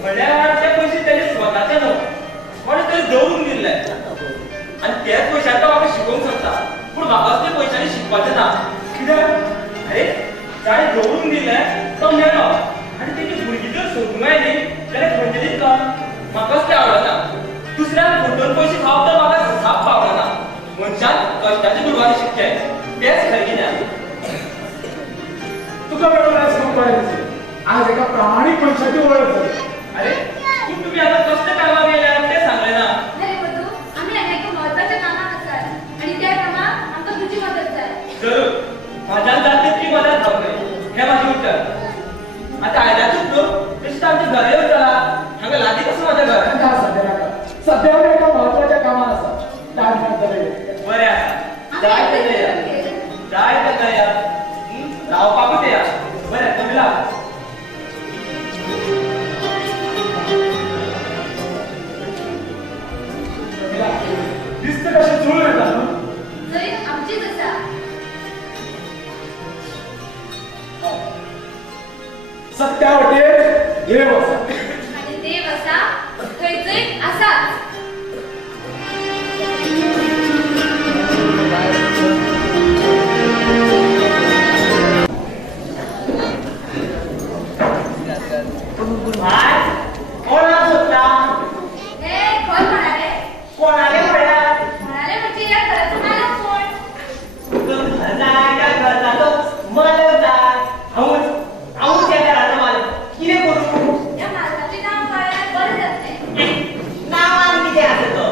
म्हणल्यार ते पयशे तेजे स्वताचे न्हू, कोणे तरी दवरून दिल्ले आनी तेच पयशांक तो म्हाका शिकोवंक सोदता, पूण म्हाकाच ते पयशांनी शिकपाचें ना. कित्याक? अरे ताणें दवरून दिले तो मेलो आनी तेजी भुरगीं जर सोदूंक आयली जाल्यार खंयचे दिसता. म्हाकाच तें आवडना. दुसऱ्याक फटोवन पयशे खावप तर म्हाका साप पावना. मनशान कश्टाचे गुरवारी शिकचे तेच खरें गिन्यान. तुका बरोबर आसा कळ्ळें. आज एका प्रामाणीक मनशाची वळख जाली. अरे पूण तुमी आतां कसले कामाक येयल्यात तें सांगलें ना. अरे बदू आमी हांगा एका म्हत्वाच्या कामाक आसात आनी त्या कामाक आमकां तुजी मदत जाय. जरूर म्हाज्यान जाता तितली मदत जावंक हें म्हाजें उतर. आतां आयल्याचूच न्हू, बेश्टें आमचें घर येवन जाला. हांगा लागीं कसो म्हाजें घर. नाका सध्या नाका. सध्या हांव एका म्हत्वाच्या कामार आसा. टायम मेळटले. बरें आसा. जाय तेन्ना या. जाय तेन्ना या. रावपाकूच या. बरें तुमी लाग. दिसता कशें जुळ येता न्हू. जरी आमचीच आसा. सत्या वाटेर देव आसा. आनी देव आसा थंयच आसाच. भाई कोणा सोदता? हे खंय म्हणाले? कोणाले म्हणल्यार? म्हणाले म्हणजे या घराचो मालक कोण? तुका घर जाय काय घराचो मालक जाय? हांवूच त्या घराचो मालक. कितें करूं? या मालकाचें नांव कळ्ळ्यार बरें जातलें. नांवान कितें आसा तो?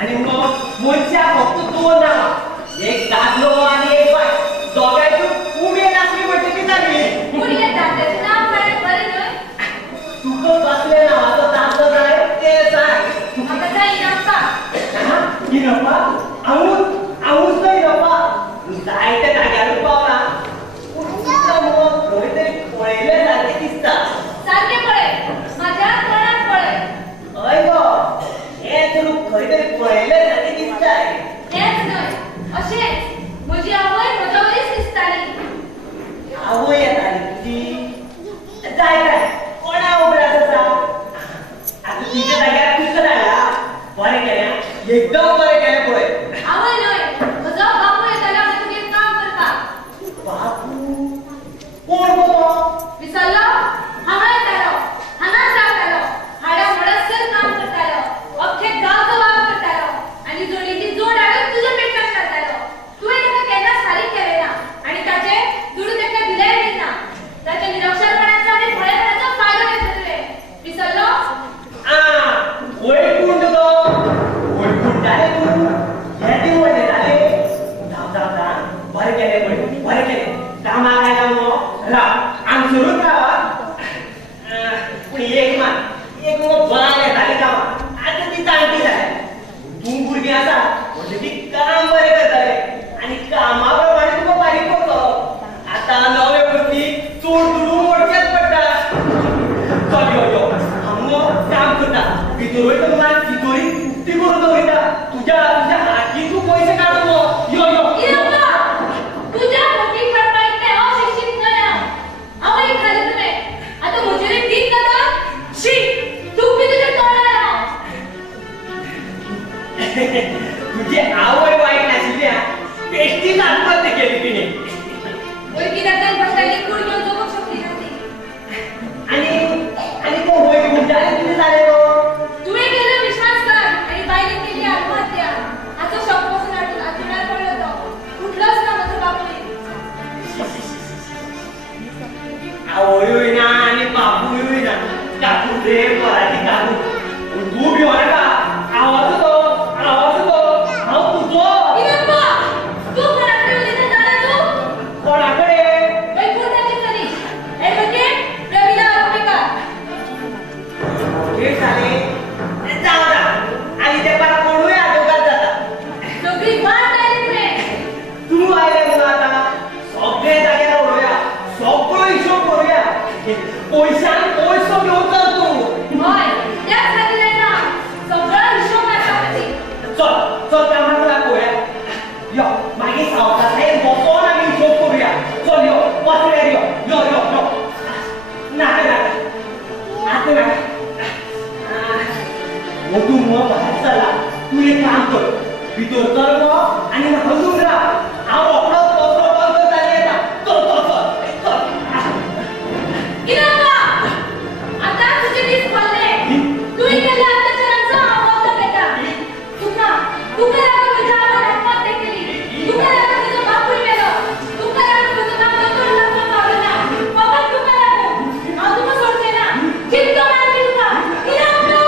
आनी मग मनशाक फक्त दोन नांवां, एक दादलो आनी एक बाय. दोगांयची उमेद आसली म्हणटकीच जाली. पूण या दादल्याचें नांव कळ्ळ्यार बरें न्हय? तुका कसल्या नांवाचो दादलो जाय तें सांग. म्हाका जाय इनाप्पा. इनप्पा? हांवूच तो इनप्पा. जाय त्या जाग्यारूच पावला. पूण तुका मग खंय तरी पळयल्या सारकें दिसता. सारकें पळय. म्हाज्या तोंडाक पळय. हय गो, हें चलूक खंय तरी पळयल्या सारकें दिसताय. तेंच न्हय, अशेंच म्हजी आवय म्हज्या वयस दिसताली. आवय येताली तुजी. जाय काय कोणा उबरास आसा? आतां तिच्या जाग्यार तुका धाडला. बरें केलें, एकदम बरें केलें पळय. आवय न्हय, म्हजो बापूय येतालो आनी तुगेर काम करपाक. बापू कोण गो तो? विसरलो? हांगा येतालो, हांगाच रावतालो, हाडा म्हणसर काम करतालो, अख्खे गांवचो वावर करतालो आनी जोडीची जोड हाडून तुज्या पेटलाक घालतालो. तुवें ताका केन्नाच फारीक केलें ना आनी ताचें दुडू ताका दिलेंय बी ना. ताच्या निरक्षरपणाचो आनी भोळेपणाचो फायदो घेतलो तुवें. विसरलो? वैकुंठ गो. वैकुंठाले तूं. हे ती वळयताले. जाव. बरें केलें पळय, बरें केलें. कामाक आयला मगो. राव, हांगसरूच रावा. पूण एक मात, एक मगो बाय येताली कामाक. आतां ती जाणटी जाय. तूं भुरगीं आसा म्हणजे ती काम बरें करताले आनी कामा प्रमाणे तुका फारीक करतलो. आतां नवे भुरगीं चोड दुडू मोडचेच पडटा. चल यो हांव मगो काम करता. भितर वयता तुका भितोरी उक्ती करून दवरिता. तुज्या हातीन तूं पयशे काड मगो. यो इनाप्पा, तुज्या खोटी पडपा इतलें अशिक्षीत न्हय हांव. आवय घाले तुवें. आतां म्हजेर एक दीन जाता? शी, तूं बी तुज्या तोंडार हांव. तुजी आवय वायट नाशिल्ली. बेश्टीच आत्महत्या केली तिणे. वळखी दादल्यान बसताली कूड घेवन जगूंक शकली ना ती. आनी तो वैकुंठाले कितें जालें गो? तुवें केलो विश्वासघात आनी बायलेन केली आत्महत्या. हाचो शॉक पासून हाडून आतुडार पडलो तो. उठलोच ना म्हजो बापूय. आवयूय ना आनी बापूय ना. काकू रे पराची काकू. पूण तूं भिवो नाका. आवाज तो. हांव तुजो. इनाप्पा, तूं कोणाकडेन उलयता जाणा तूं? कोणाकडे? वैकुंठाचे करी. एडवोकेट प्रमिला आरोपेकार. हे जालें. जावं. भितर चल गो आणि हसून राहा हांव आपलो कसो बंद जाले येता चल चल चल इनाका आता तुझे दिस पडले तू केला अत्याचारांचा आवाज घेता तुका लागून विचारावर आत्महत्या केली तुका लागून तुझा बापूय मेलो तुका लागून तुझं नाव डॉक्टर लागलं पावलं ना बाबा तुका लागून हांव तुका सोडचे ना जिद्द मारली तुका इनाका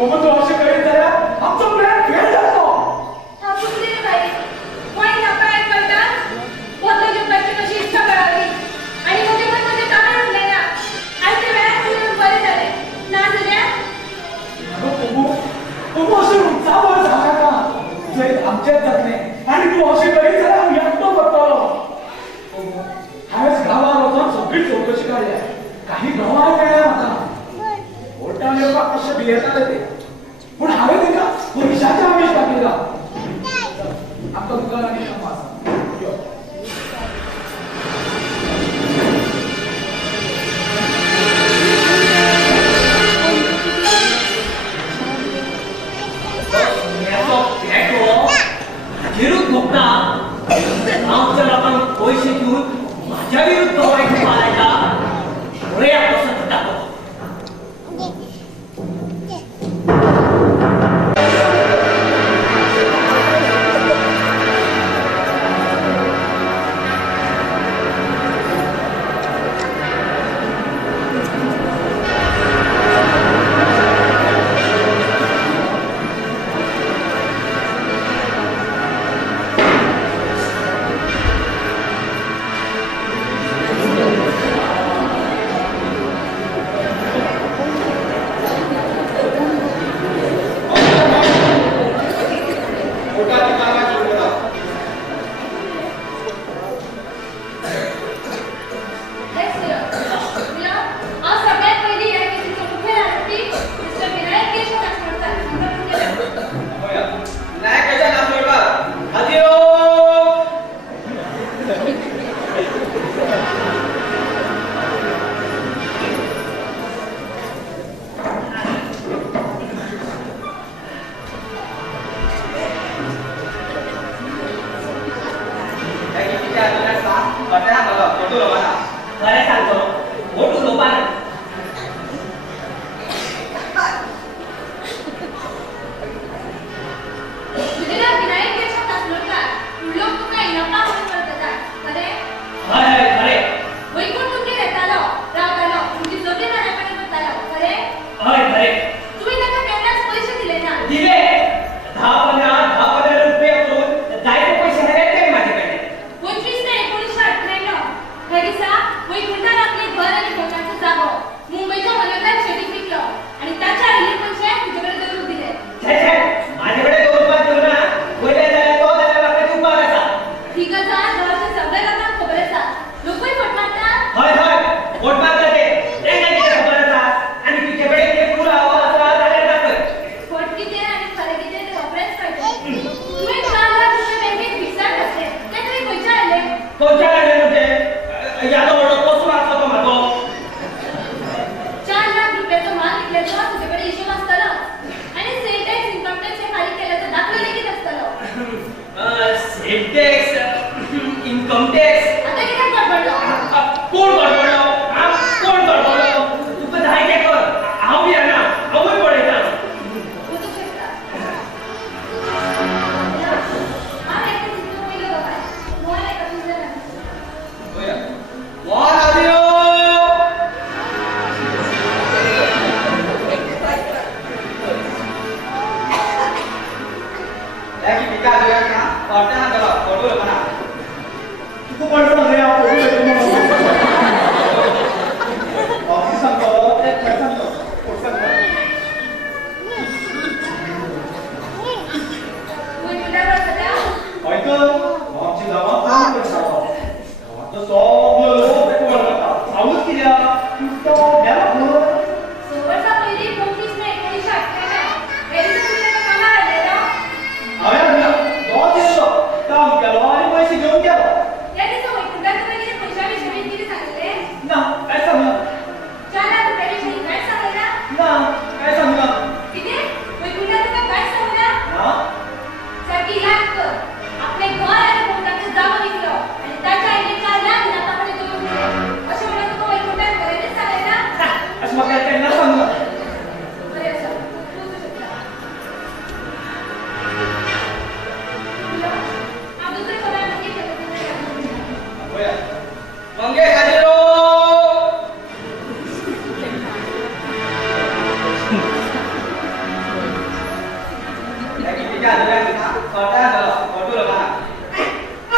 मग तू असे करीत जाल्यार आमचो प्लॅन फेल जातो हा कुठली रे बाई कोणी नपाय करता बदल घेवपाची कशी इच्छा कळाली आणि मध्ये ताण उठले ना आणि ते वेळात फिरून बरे झाले ना जाल्या अगं असे उंचावर झाला का तुझे आमच्यात जातले आणि तू असे करीत जाल्यार हांव एकटो करतलो हांवें गांवांत वचून सगळी चौकशी काडल्या काही गवाय मेळ्ळे म्हाका कोर्टान येवपाक कशें भियेताले ते पूण हांवें ताका पयशांचे आमीश दाखयला आमकां दुकानांनी काम आसा यो हाजेरूच भोगता आमच्या लोकांक पैसे घेऊन माझ्या विरुद्ध वाईट पालायता बरे कसं घडटा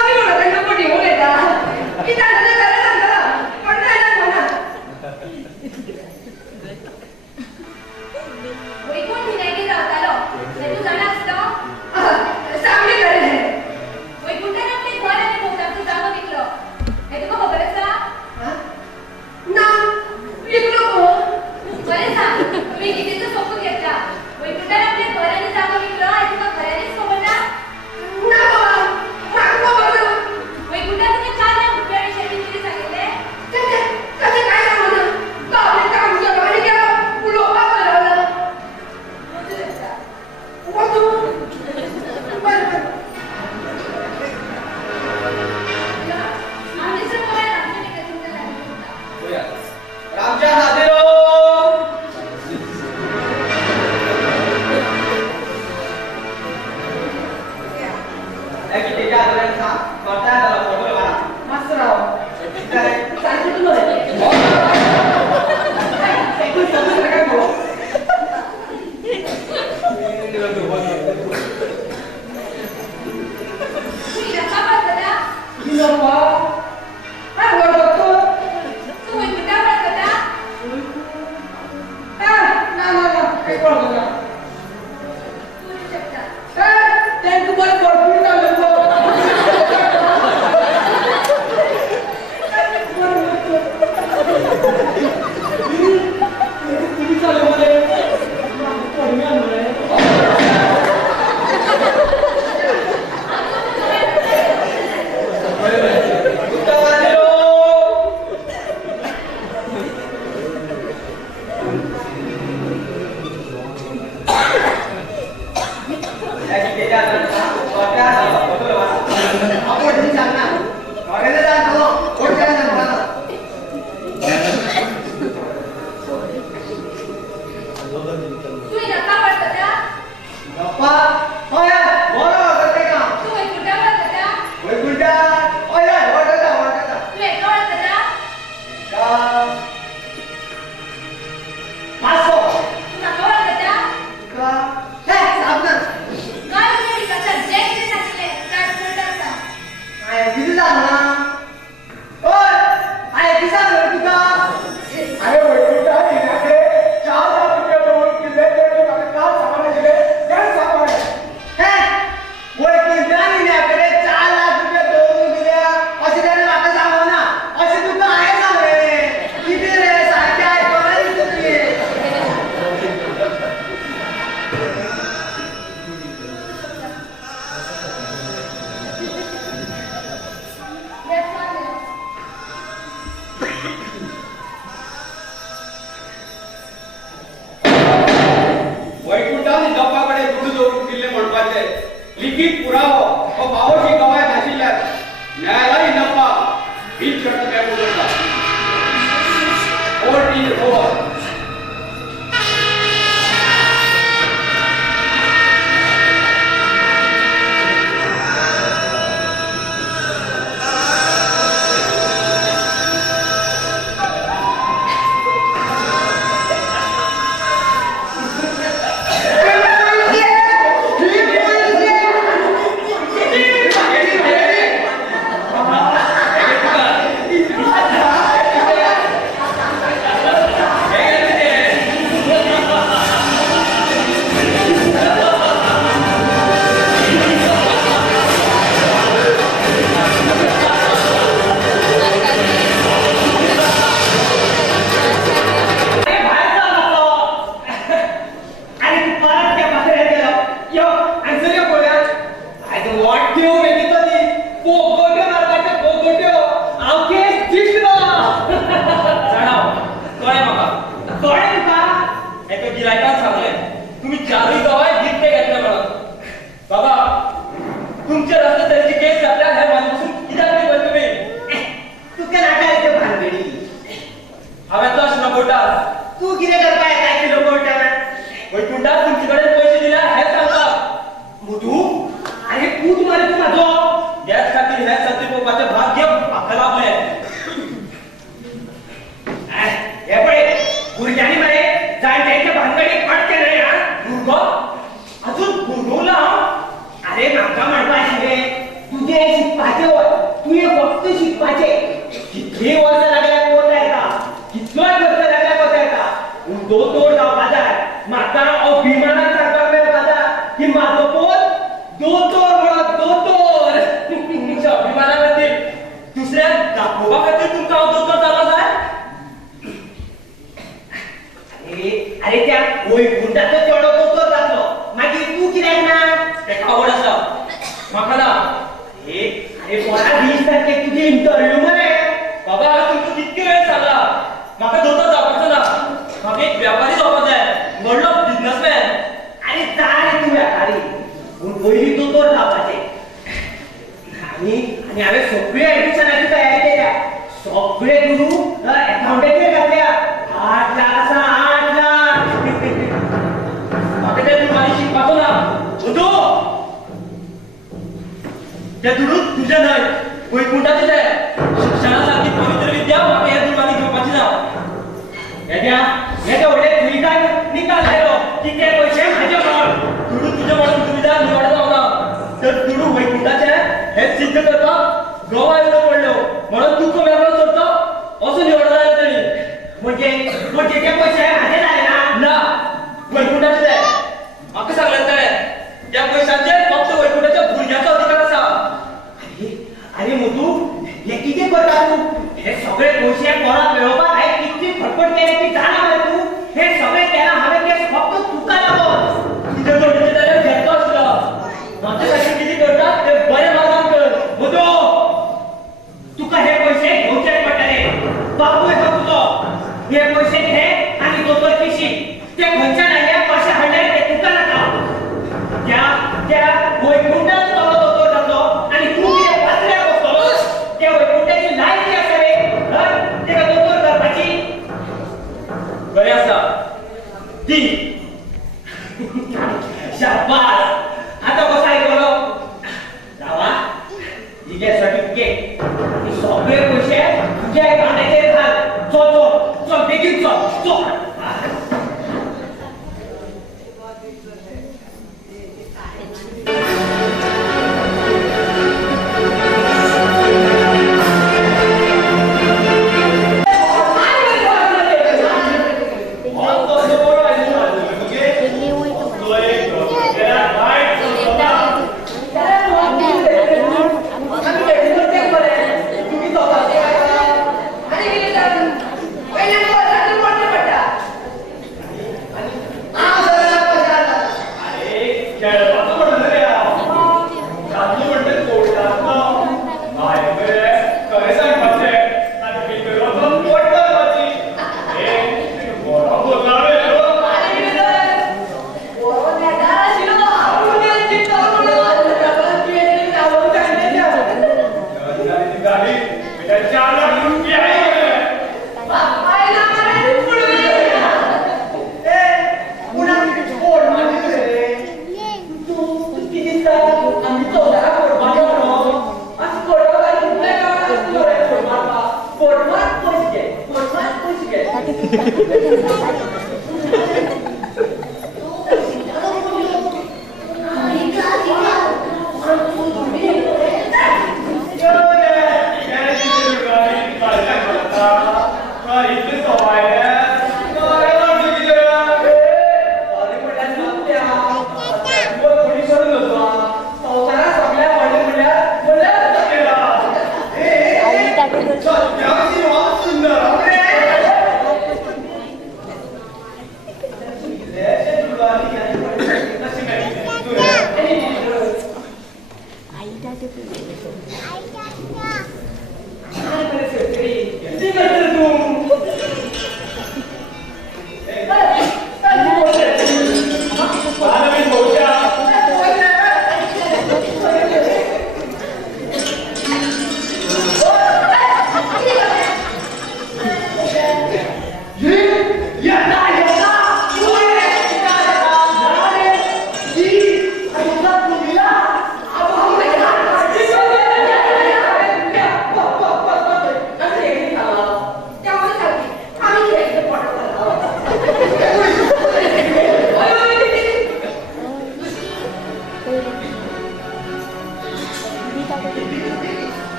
आम्ही म्हणत मोठी होऊन येतात की त्यांना ते सांगा पण नाही म्हणा वैकुंठ विनायकी जावतालो हे तू जाणा असतो चांगले करे वैकुंठाने आपले घर आणि भोवतालची जागा विकलो हे तुका खबर आसा ना विकलो को बरें सांग तुम्ही कितीचं सोपून घेतला वैकुंठाने आपले घर आणि जागा विकलो हे तुका खऱ्यानेच खबर ना ना बाबा मागो बोलो वैकुंठाने तुम्ही 4 लाख रुपयांविषयी किती सांगितले त्याचे काय सांगू तो आपले काम केलं आणि गेलो लोका करवलं वतू बर आम्ही सर मला रामच्या ठिकाणी तुमच्या रामच्या हाजीरो किती आदरण था कोणता आला फोटो बघा मास्तराव काय सांगतो तुम्हाला एकूण समजलं काय बोल तुम्ही नका बघता नवा काय वर बघतो तू वैकुंठावर बघता ना काही बोलतो ना तू शकता त्यांचं बरं भरपूर चाललं तुम्ही चालू मध्ये कमी आणलंय तुम्ही नका बघता गप्पा होय बरोबर करते का तू वैकुंठावर बघता वैकुंठा होय वाटता तू एका बघता का मासो तू नका बघता का हे साबण काय तुम्ही कसं जे किती सांगितले त्या वैकुंठाचा काय किती झालं ओय काय किती झालं तुका अरे वैकुंठा इकडे 4 लाख रुपये देऊन किल्ले तरी मला काय सामान दिले काय सामान हे वैकुंठाने याकडे 4 लाख रुपये देऊन दिल्या असे त्याने माका सांगू ना असे तुका आहे सांग रे किती रे सारखे ऐकवणार तुम्ही That's not it. वैकुंठाने गप्पाकडे दूर जोडून किल्ले म्हणपाचे लिखित पुरावो व पावोची कवायत आशिल्ल्यात न्यायालयी नप्पा ही शर्त काय बोलता कोर्ट इज ओव्हर अजून गुरगुरला अरे नाका वय तुझे फक्त शिकपाचे कितली वर्ष लागल्या कोण येता कितलो खर्च लागल्या कोण येता दोतोर जावपा जाय म्हाका अभिमानान सांगपाक मेळपा जाय की म्हाजो पोत दोतोर म्हणत दोतोर अभिमाना खातीर दुसऱ्याक दाखोवपा खातीर तुमकां हांव दोतोर जालो जाय अरे त्या वैकुंठाचो चेडो दोतोर जातलो मागीर तूं कित्याक ना तेका आवड आसा म्हाका ना अरे कोणा 20 तारखेक तुजी इंटरव्यू मरे बाबा तुमकां कितके वेळ सांगला म्हाका दोतोर जावपाचो ना म्हाका एक व्यापारी जावपाक जाय व्हडलो बिझनसमॅन अरे जा रे तूं व्यापारी पूण पयलीं दोतोर जावपाचें आणि हांवें सगळी एडमिशनाची तयारी केल्या सगळे गुरू अकाउंटाचेर घातल्या 8 लाख आसा 8 लाख म्हाका ते दुकानी शिकपाचो ना वदू ते दुडूच तुजें न्हय वैकुंठाचें जाय शिक्षणा सारकी पवित्र विद्या म्हाका ह्या दुकानी घेवपाची ना हे व्हडले तुयें निकाल लायलो की ते पयशे म्हाजे म्हण दुडू तुजें म्हणून सुविधा निवड जावना तर दुडू वैकुंठाचें हें सिद्ध करपाक गोवा येवलो पडलो म्हणून तुका वेगळो सोडतो असो निवडला जाय तेणी म्हणजे ते पयशे म्हाजे जाले ना वैकुंठाचें जाय म्हाका सांगलें तेणें त्या पयशांचेर फक्त वैकुंठाच्या भुरग्याचो अधिकार आसा अरे मोतू हे किती करता तू हे सगळे पैसे परत मेळोवपाक हांवें कितली फटफट केली ती जाणा मरे तू हे सगळे केला हांवें ते फक्त तुका लागून तुजे जोडीचे जाल्यार घेतलो आसलो म्हाका खातीर कितें करता ते बरें मार्गान कर मोतू तुका हे पैसे घेवचेच पडटले बापूय हो तुजो हे पैसे घे आनी दोतोर पिशी ते खंयच्यान आयले कशे हाडले ते तुका नाका त्या वैकुंठात तो दोतोर जातलो आनी तूं कितें पासऱ्याक बसतलो त्या वैकुंठाची लायकी आसा रे तेका दोतोर करपाची बरें आसा दी शाबास आता कसो आयकलो रावा ही घे सर्टिफिकेट ही सगळे पैसे तुज्या अकाउंटाचेर घाल चल बेगीन चल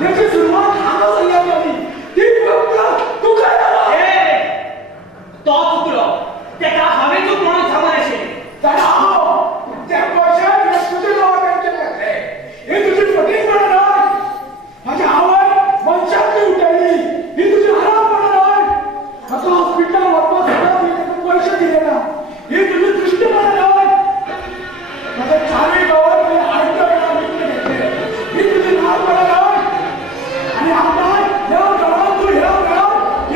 त्याची सुरुवात हांगा जाल्ली आमी ती फक्त तू काय ए तो चुकलो तेका हांवें चूक म्हणून सांगून आशिल्लें जाणा हांव त्या पयशाक तुजे नांव मेन्शन करतले ही तुजी फटींगपणां न्हय म्हाजी आवय मनशाक ती उठयली ही तुजी हरामपणां न्हय म्हाका हॉस्पिटलाक वचपाक सुद्दां तुवें ताका पयशे दिले ना ही तुजी दृश्टपणां न्हय म्हाजे चारय गांवांत तुवें आयत्या वेळार विकते घेतले ही तुजी ल्हानपणां न्हय आनी आमकां ह्या गांवांत तूं ह्या वेळार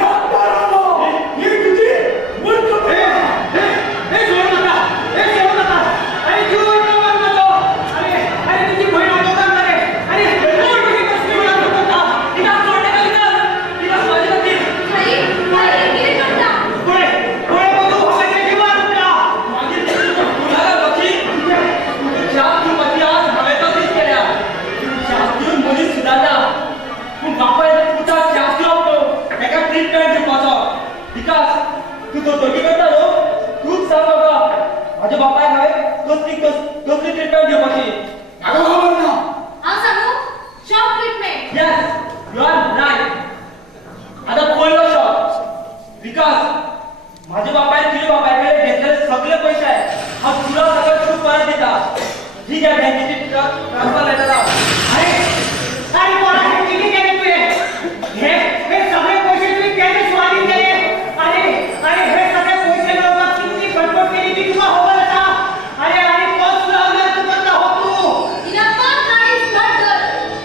एकटो रावलो ही तुजी मूर्खपणां तू तो दोघी करता न्हू तूच सांग म्हाका म्हाज्या बापायक हांवें कसली ट्रिटमेंट घेवपाची म्हाका खबर ना हांव सांगू shock treatment yes you are right आतां पयलो शॉक विकास म्हाज्या बापायन तुज्या बापाय कडेन घेतलेले सगळे पयशे हांव तुला सगळें खूब परत दिता ठीक आहे बँकेची ट्रान्सफर लेटर अरे कोणा हे किती केले तुवें हे सगळे पैसे तुवें केन्ना स्वाधीन केले अरे हे सगळे पैसे मेळोवपाक कितली खटपट केली ती तुका खबर आसा अरे कसलो आमदार तूं करता हो तूं इनामा गाडी स्टार्ट कर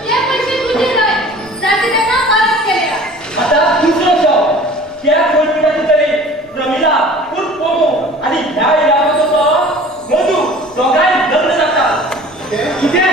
ते पैसे तुझे न्हय जाते तेका परत केल्या आता दुसरो शॉक त्या कोलपिटाची तरी प्रमिला उर्फ पोमो आणि ह्या इलाकाचो तो मधू दोगांय लग्न जाता कितें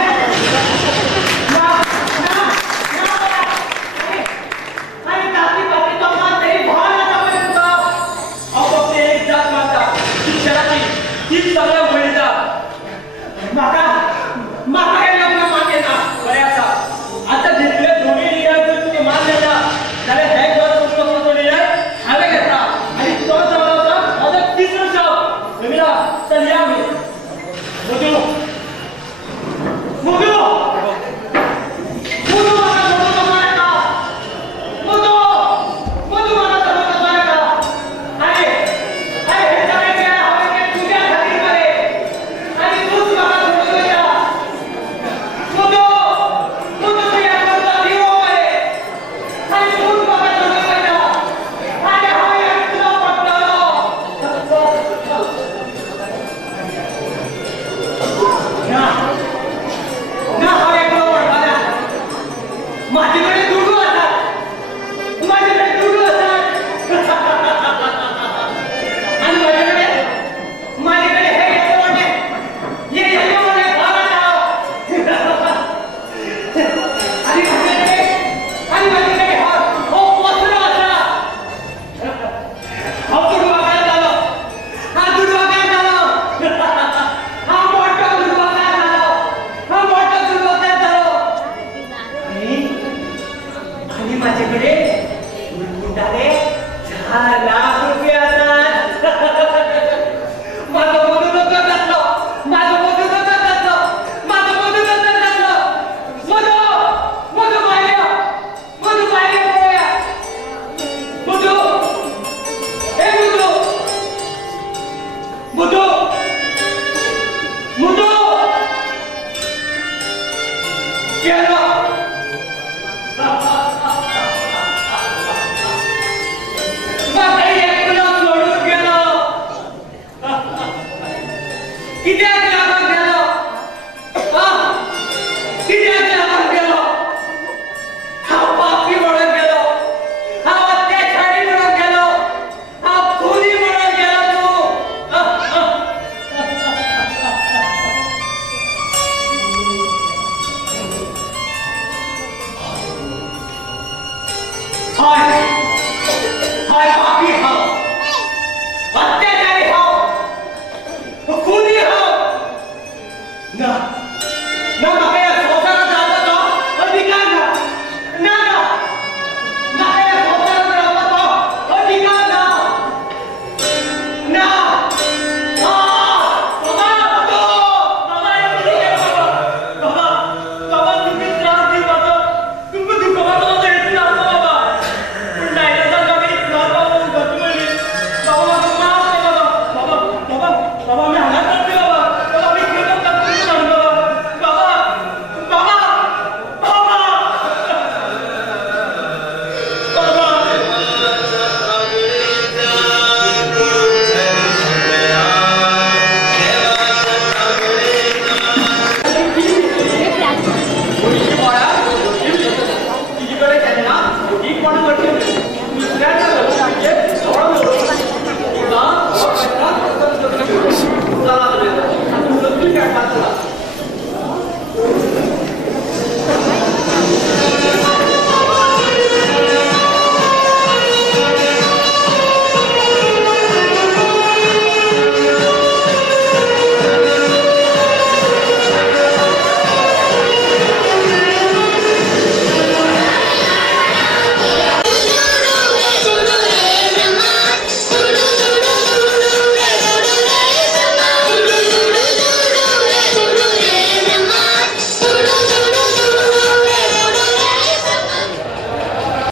हाय पापी हाय